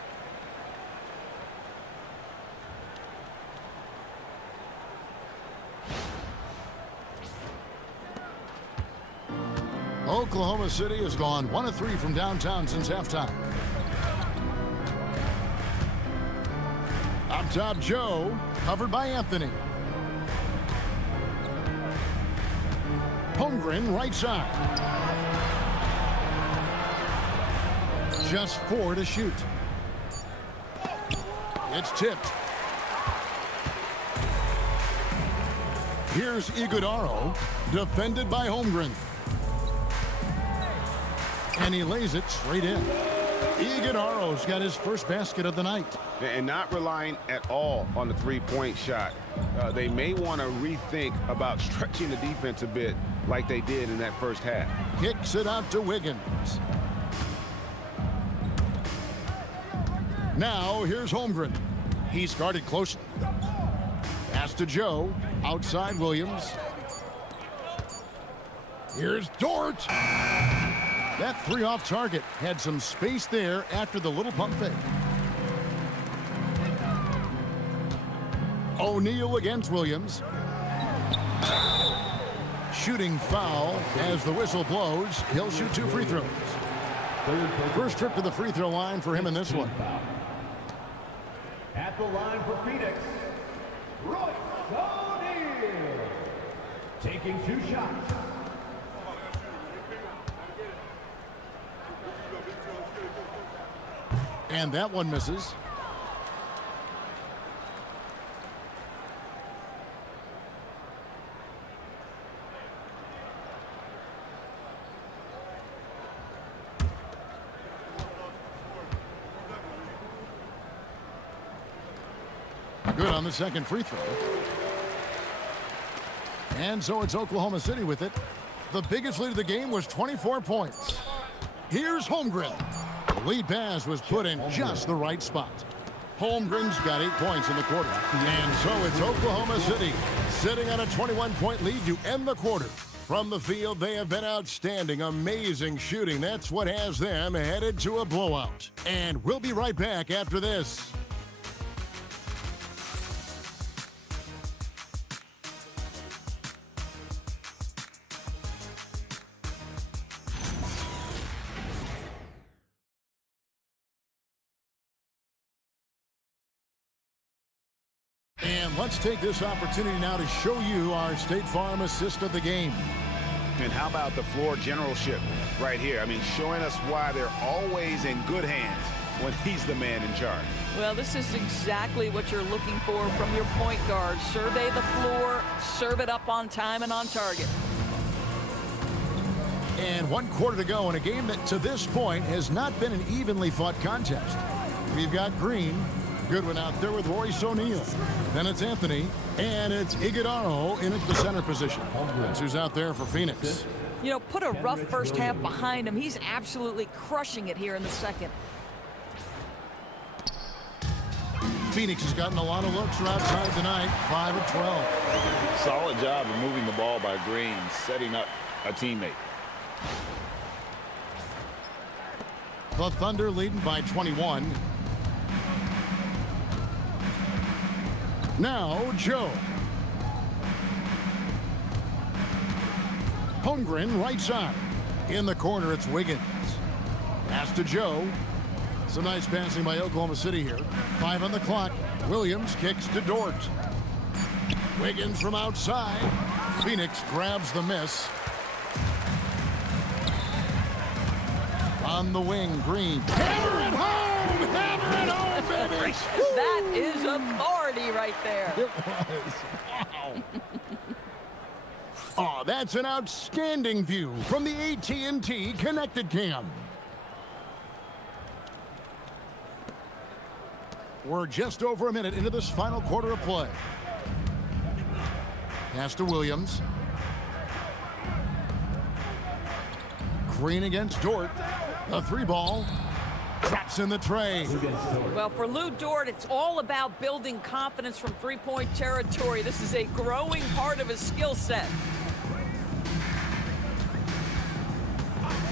Oklahoma City has gone 1 of 3 from downtown since halftime. Up top, Joe, covered by Anthony. Holmgren, right side. Just 4 to shoot. It's tipped. Here's Iguodaro, defended by Holmgren. And he lays it straight in. Iguodaro's got his first basket of the night. And not relying at all on the three-point shot. They may want to rethink about stretching the defense a bit like they did in that first half. Kicks it out to Wiggins. Now here's Holmgren. He's guarded closely. Pass to Joe. Outside Williams. Here's Dort. That 3 off target. Had some space there after the little pump fake. O'Neal against Williams. Shooting foul as the whistle blows. He'll shoot 2 free throws. First trip to the free throw line for him in this one. At the line for Phoenix, Royce O'Neal. Taking 2 shots. And that one misses. Good on the second free throw. And so it's Oklahoma City with it. The biggest lead of the game was 24 points. Here's Holmgren. The lead pass was put in just the right spot. Holmgren's got 8 points in the quarter. And so it's Oklahoma City sitting on a 21-point lead to end the quarter. From the field, they have been outstanding, amazing shooting. That's what has them headed to a blowout. And we'll be right back after this. And let's take this opportunity now to show you our State Farm assist of the game. And how about the floor generalship right here? I mean, showing us why they're always in good hands when he's the man in charge. Well, this is exactly what you're looking for from your point guard. Survey the floor, serve it up on time and on target. And 1 quarter to go in a game that to this point has not been an evenly fought contest. We've got Green, Goodwin out there with Royce O'Neal. Then it's Anthony, and it's Iguodala in at the center position. That's who's out there for Phoenix. You know, put a rough first half behind him. He's absolutely crushing it here in the second. Phoenix has gotten a lot of looks from outside tonight, 5 of 12. Solid job of moving the ball by Green, setting up a teammate. The Thunder leading by 21. Now, Joe. Holmgren right side. In the corner, it's Wiggins. Pass to Joe. Some nice passing by Oklahoma City here. 5 on the clock. Williams kicks to Dort. Wiggins from outside. Phoenix grabs the miss. On the wing, Green. Hammer it home! Hammer it home, baby! That is authority right there. It was. Wow. Oh, that's an outstanding view from the AT&T Connected Cam. We're just over a minute into this final quarter of play. Pass to Williams. Green against Dort. A 3-ball. Traps in the tray. Well, for Lou Dort, it's all about building confidence from three-point territory. This is a growing part of his skill set.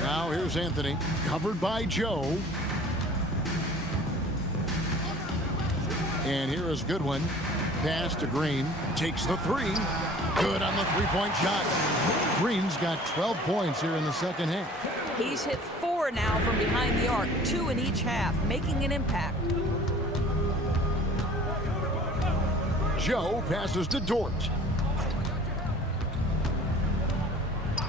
Now here's Anthony, covered by Joe. And here is Goodwin. Pass to Green. Takes the 3. Good on the three-point shot. Green's got 12 points here in the second half. He's hit 4 now from behind the arc, 2 in each half, making an impact. Joe passes to Dort.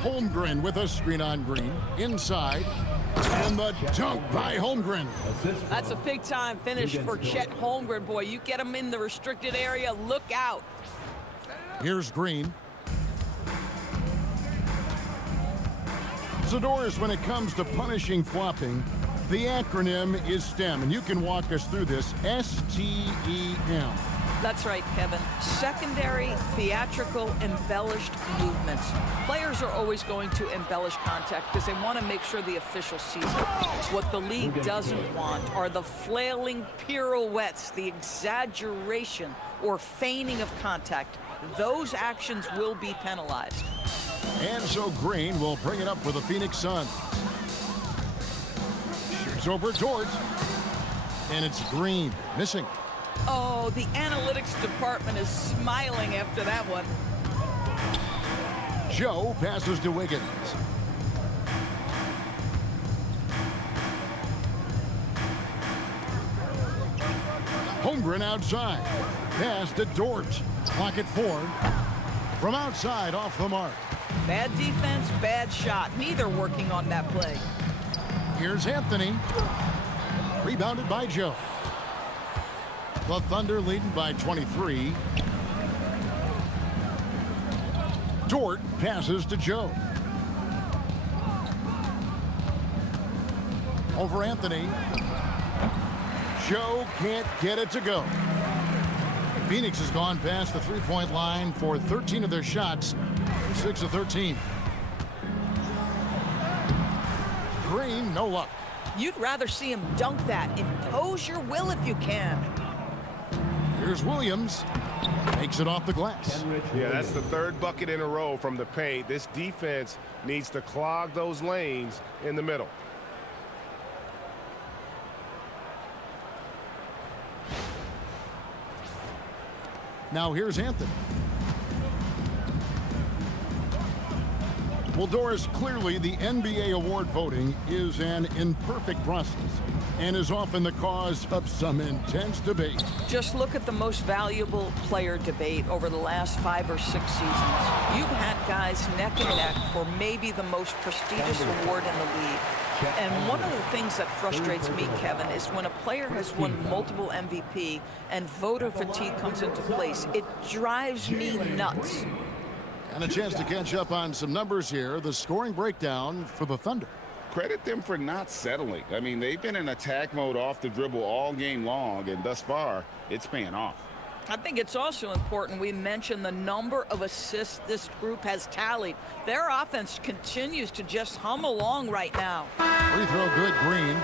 Holmgren with a screen on Green. Inside. And the dunk by Holmgren. That's a big-time finish for Chet Holmgren. Boy, you get him in the restricted area, look out. Here's Green. Zador's, when it comes to punishing flopping, the acronym is STEM, and you can walk us through this. S-T-E-M. That's right, Kevin. Secondary, theatrical, embellished movements. Players are always going to embellish contact because they want to make sure the official sees it. What the league doesn't want are the flailing pirouettes, the exaggeration or feigning of contact. Those actions will be penalized. And so Green will bring it up for the Phoenix Suns. Shoots over Dort. And it's Green missing. Oh, the analytics department is smiling after that one. Joe passes to Wiggins. Holmgren outside. Pass to Dort. Clock at 4. From outside, off the mark. Bad defense, bad shot. Neither working on that play. Here's Anthony. Rebounded by Joe. The Thunder leading by 23. Dort passes to Joe. Over Anthony. Joe can't get it to go. Phoenix has gone past the three-point line for 13 of their shots. 6 of 13. Green, no luck. You'd rather see him dunk that. Impose your will if you can. Here's Williams. Takes it off the glass. Yeah, that's the 3rd bucket in a row from the paint. This defense needs to clog those lanes in the middle. Now here's Anthony. Well, Doris, clearly the NBA award voting is an imperfect process. and is often the cause of some intense debate. Just look at the most valuable player debate over the last 5 or 6 seasons. You've had guys neck and neck for maybe the most prestigious award in the league. And one of the things that frustrates me, Kevin, is when a player has won multiple MVP and voter fatigue comes into place. It drives me nuts. And a chance to catch up on some numbers here. The scoring breakdown for the Thunder. Credit them for not settling. I mean, they've been in attack mode off the dribble all game long, and thus far, it's paying off. I think it's also important we mention the number of assists this group has tallied. Their offense continues to just hum along right now. Free throw good, Green.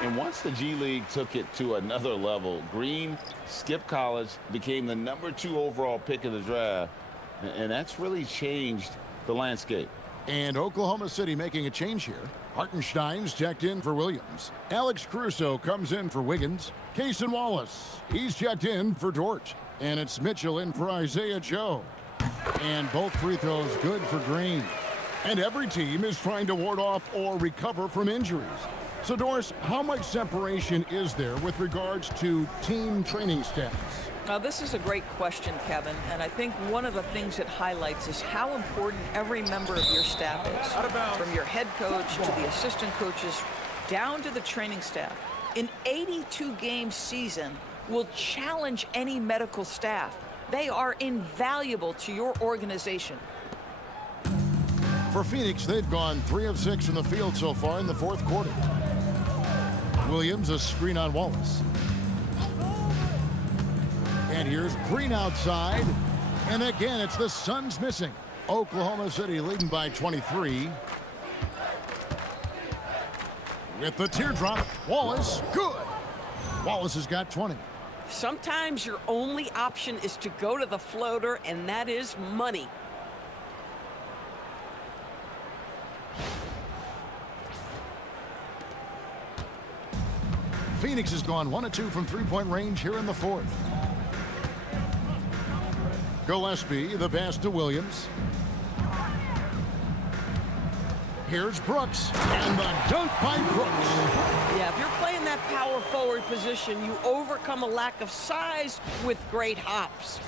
And once the G League took it to another level, Green skipped college, became the #2 overall pick of the draft, and that's really changed the landscape. And Oklahoma City making a change here. Hartenstein's checked in for Williams. Alex Caruso comes in for Wiggins. Cason Wallace, he's checked in for Dort. And it's Mitchell in for Isaiah Joe. And both free throws good for Green. And every team is trying to ward off or recover from injuries. So, Doris, how much separation is there with regards to team training staffs? Now, this is a great question, Kevin, and I think one of the things it highlights is how important every member of your staff is, from your head coach to the assistant coaches, down to the training staff. An 82-game season will challenge any medical staff. They are invaluable to your organization. For Phoenix, they've gone 3 of 6 in the field so far in the fourth quarter. Williams, a screen on Wallace. And here's Green outside. And again, it's the Suns missing. Oklahoma City leading by 23. With the teardrop, Wallace, good. Wallace has got 20. Sometimes your only option is to go to the floater, and that is money. Phoenix has gone 1 of 2 from three-point range here in the fourth. Gillespie, the pass to Williams. Here's Brooks, and the dunk by Brooks. Yeah, if you're playing that power forward position, you overcome a lack of size with great hops.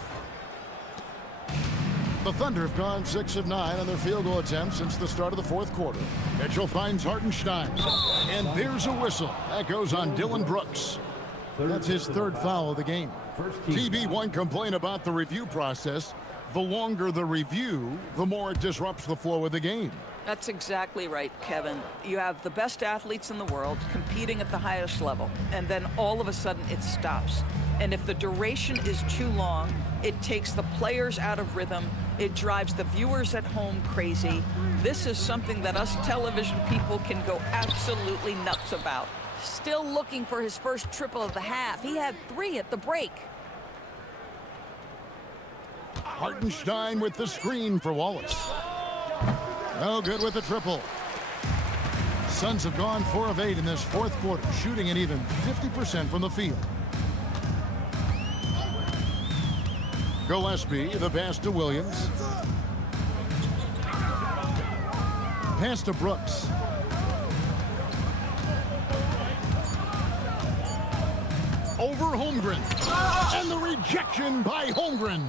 The Thunder have gone 6 of 9 on their field goal attempts since the start of the fourth quarter. Mitchell finds Hartenstein, and there's a whistle. That goes on Dillon Brooks. That's his third foul of the game. TB1 complained about the review process. The longer the review, the more it disrupts the flow of the game. That's exactly right, Kevin. You have the best athletes in the world competing at the highest level, and then all of a sudden it stops. And if the duration is too long, it takes the players out of rhythm. It drives the viewers at home crazy. This is something that us television people can go absolutely nuts about. Still looking for his first triple of the half. He had 3 at the break. Hartenstein with the screen for Wallace. No good with the triple. Suns have gone 4 of 8 in this fourth quarter, shooting an even 50% from the field. Gillespie, the pass to Williams. Pass to Brooks. Over Holmgren. And the rejection by Holmgren.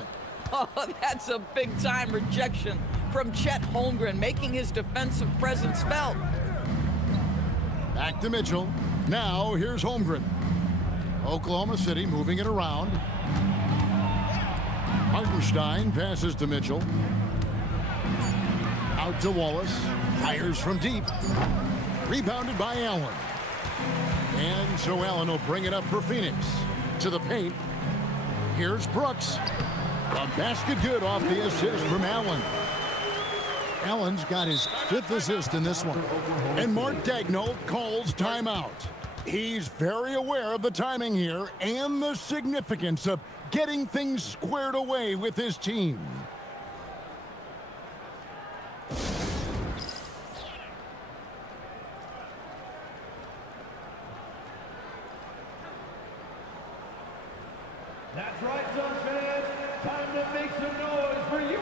Oh, that's a big-time rejection from Chet Holmgren, making his defensive presence felt. Back to Mitchell. Now, here's Holmgren. Oklahoma City moving it around. Hartenstein passes to Mitchell. Out to Wallace. Fires from deep. Rebounded by Allen. And so Allen will bring it up for Phoenix. To the paint. Here's Brooks. A basket good off the assist from Allen. Allen's got his 5th assist in this one. And Mark Daigneault calls timeout. He's very aware of the timing here and the significance of getting things squared away with his team. That's right, Suns fans. Time to make some noise for your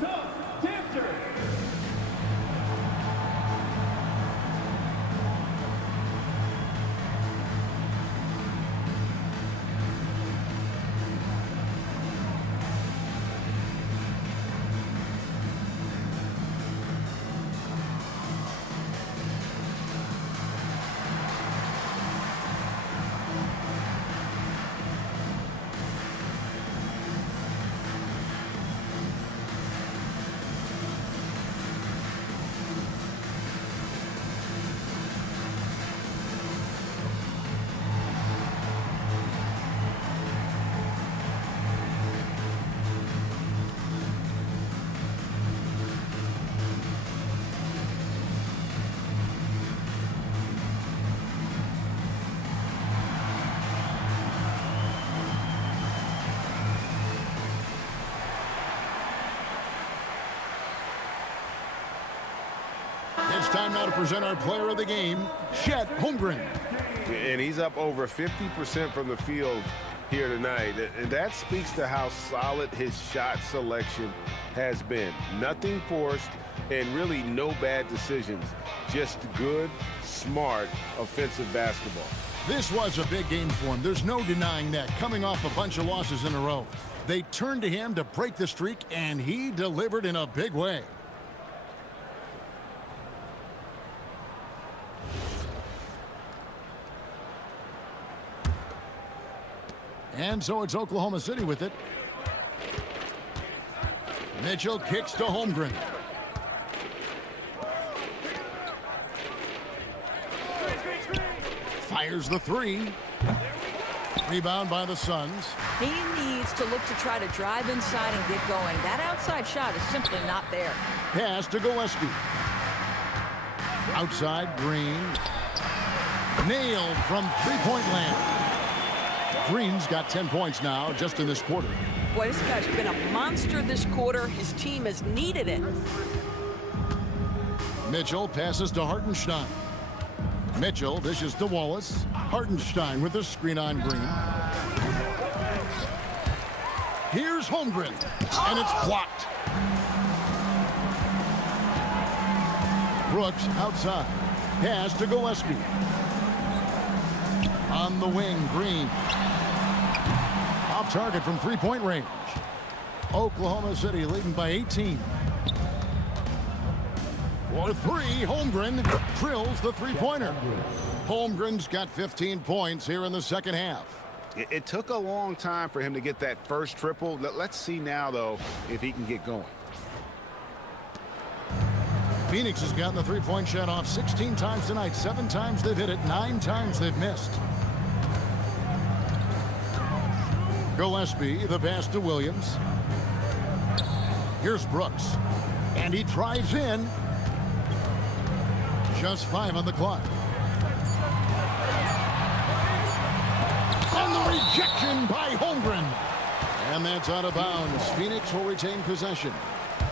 Suns dancers. time now to present our player of the game, Chet Holmgren. And he's up over 50% from the field here tonight. And that speaks to how solid his shot selection has been. Nothing forced and really no bad decisions. Just good, smart, offensive basketball. This was a big game for him. There's no denying that. Coming off a bunch of losses in a row. They turned to him to break the streak, and he delivered in a big way. And so it's Oklahoma City with it. Mitchell kicks to Holmgren. Fires the three. Rebound by the Suns. He needs to look to try to drive inside and get going. That outside shot is simply not there. Pass to Gilgeous-Alexander. Outside, Green. Nailed from three-point land. Green's got 10 points now just in this quarter. Boy, this guy's been a monster this quarter. His team has needed it. Mitchell passes to Hartenstein. Mitchell dishes to Wallace. Hartenstein with a screen on Green. Here's Holmgren, and it's blocked. Brooks outside. Pass to Gilgeous-Alexander. On the wing, Green. Off target from three-point range. Oklahoma City leading by 18. For three, Holmgren drills the three-pointer. Holmgren's got 15 points here in the second half. It took a long time for him to get that first triple. Let's see now, though, if he can get going. Phoenix has gotten the three-point shot off 16 times tonight. 7 times they've hit it, 9 times they've missed. Gilgeous-Alexander, the pass to Williams. Here's Brooks, and he drives in. Just 5 on the clock. And the rejection by Holmgren. And that's out of bounds. Phoenix will retain possession.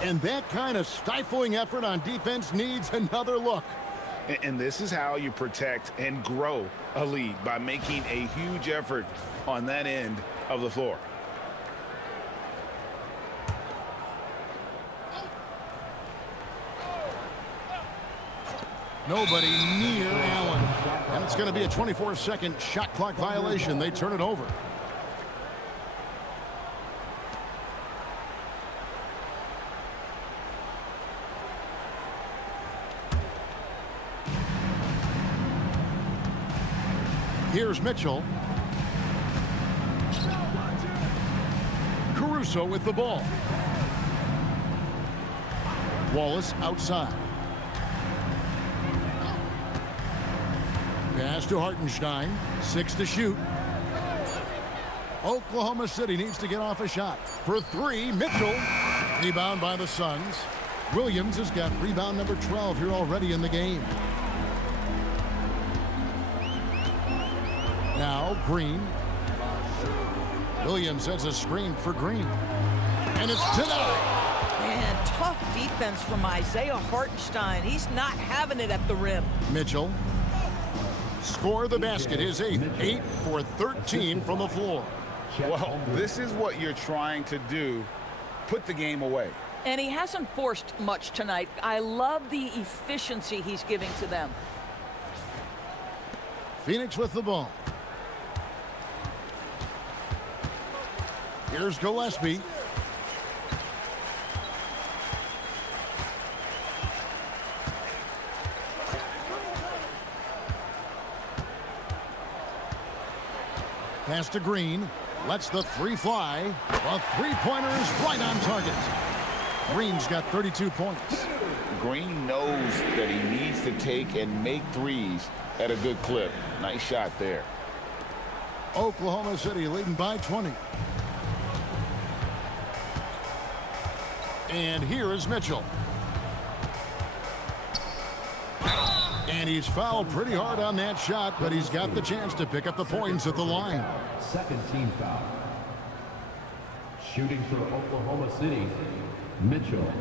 And that kind of stifling effort on defense needs another look. And this is how you protect and grow a lead, by making a huge effort on that end of the floor. Nobody near Allen. And it's going to be a 24-second shot clock violation. They turn it over. Here's Mitchell. Caruso with the ball. Wallace outside. Pass to Hartenstein. 6 to shoot. Oklahoma City needs to get off a shot. For 3, Mitchell. Rebound by the Suns. Williams has got rebound number 12 here already in the game. Now Green. Williams sets a screen for Green. And it's denied. Man, tough defense from Isaiah Hartenstein. He's not having it at the rim. Mitchell. Score the basket, his 8th. 8 for 13 from the floor. Well, this is what you're trying to do. Put the game away. And he hasn't forced much tonight. I love the efficiency he's giving to them. Phoenix with the ball. Here's Gilgeous-Alexander. Pass to Green. Lets the 3 fly. The three-pointer is right on target. Green's got 32 points. Green knows that he needs to take and make threes at a good clip. Nice shot there. Oklahoma City leading by 20. And here is Mitchell. And he's fouled pretty hard on that shot, but he's got the chance to pick up the points at the line. Second team foul. Shooting for Oklahoma City, Mitchell.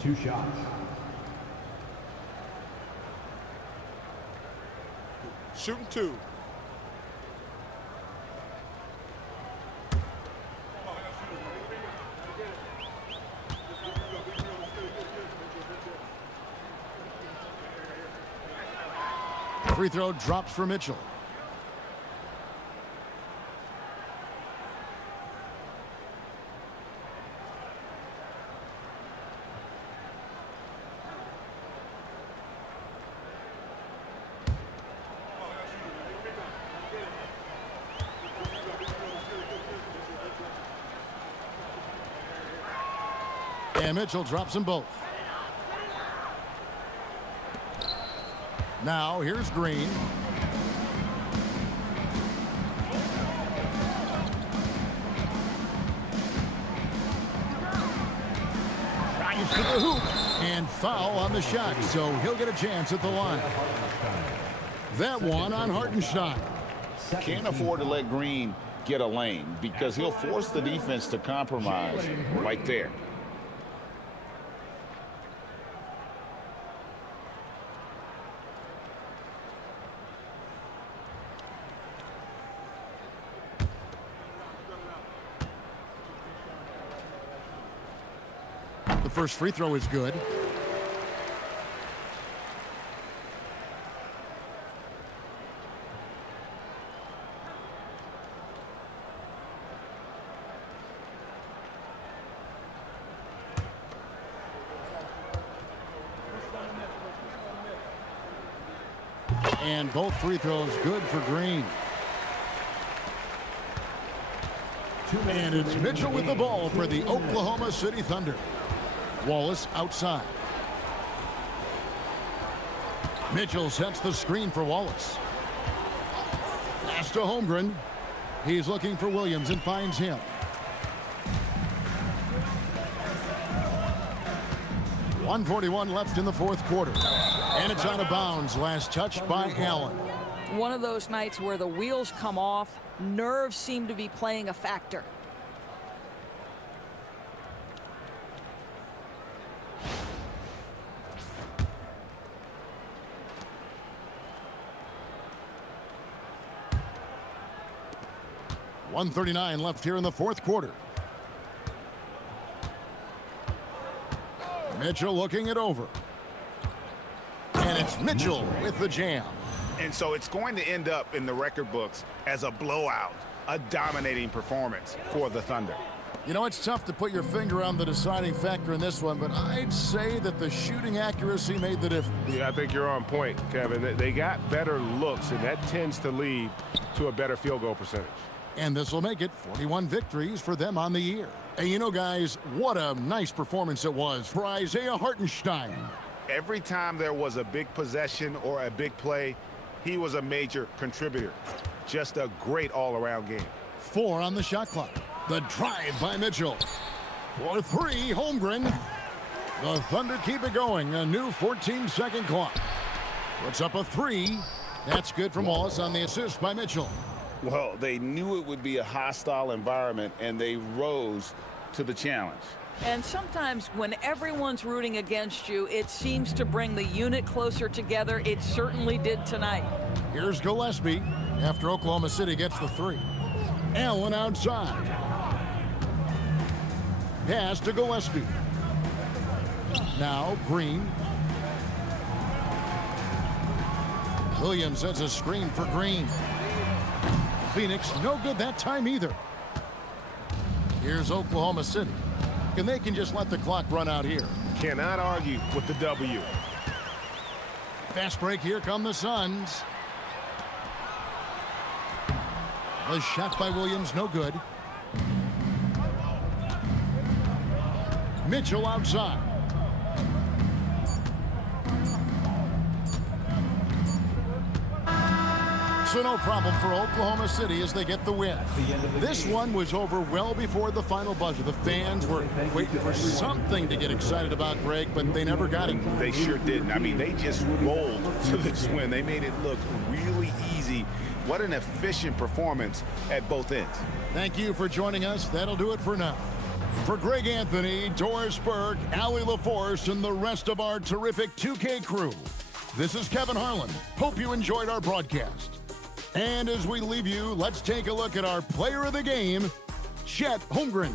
2 shots. Shooting 2. Free throw drops for Mitchell. And Mitchell drops them both. Now here's Green. Drives to the hoop. And foul on the shot, so he'll get a chance at the line. That one on Hartenstein. Can't afford to let Green get a lane because he'll force the defense to compromise right there. The first free throw is good. And both free throws good for Green. And it's Mitchell with the ball for the Oklahoma City Thunder. Wallace outside. Mitchell sets the screen for Wallace. Pass to Holmgren. He's looking for Williams and finds him. .141 left in the fourth quarter. And it's out of bounds. Last touch by Allen. One of those nights where the wheels come off, nerves seem to be playing a factor. .139 left here in the fourth quarter. Mitchell looking it over. And it's Mitchell with the jam. And so it's going to end up in the record books as a blowout, a dominating performance for the Thunder. You know, it's tough to put your finger on the deciding factor in this one, but I'd say that the shooting accuracy made the difference. Yeah, I think you're on point, Kevin. They got better looks, and that tends to lead to a better field goal percentage. And this will make it 41 victories for them on the year. And you know, guys, what a nice performance it was for Isaiah Hartenstein. Every time there was a big possession or a big play, he was a major contributor. Just a great all-around game. 4 on the shot clock. The drive by Mitchell. For 3, Holmgren. The Thunder keep it going. A new 14-second clock. Puts up a 3. That's good from Wallace on the assist by Mitchell. Well, they knew it would be a hostile environment, and they rose to the challenge. And sometimes when everyone's rooting against you, it seems to bring the unit closer together. It certainly did tonight. Here's Gillespie after Oklahoma City gets the 3. Allen outside. Pass to Gillespie. Now Green. Williams sets a screen for Green. Phoenix no good that time either. Here's Oklahoma City. And they can just let the clock run out here. Cannot argue with the W. Fast break. Here come the Suns. The shot by Williams no good. Mitchell outside. So no problem for Oklahoma City as they get the win. This one was over well before the final buzzer. The fans were waiting for something to get excited about, Greg, but they never got it. They sure didn't. I mean, they just rolled to this win. They made it look really easy. What an efficient performance at both ends. Thank you for joining us. That'll do it for now. For Greg Anthony, Doris Burke, Allie LaForce, and the rest of our terrific 2K crew, This is Kevin Harlan. Hope you enjoyed our broadcast. And as we leave you, let's take a look at our player of the game, Chet Holmgren.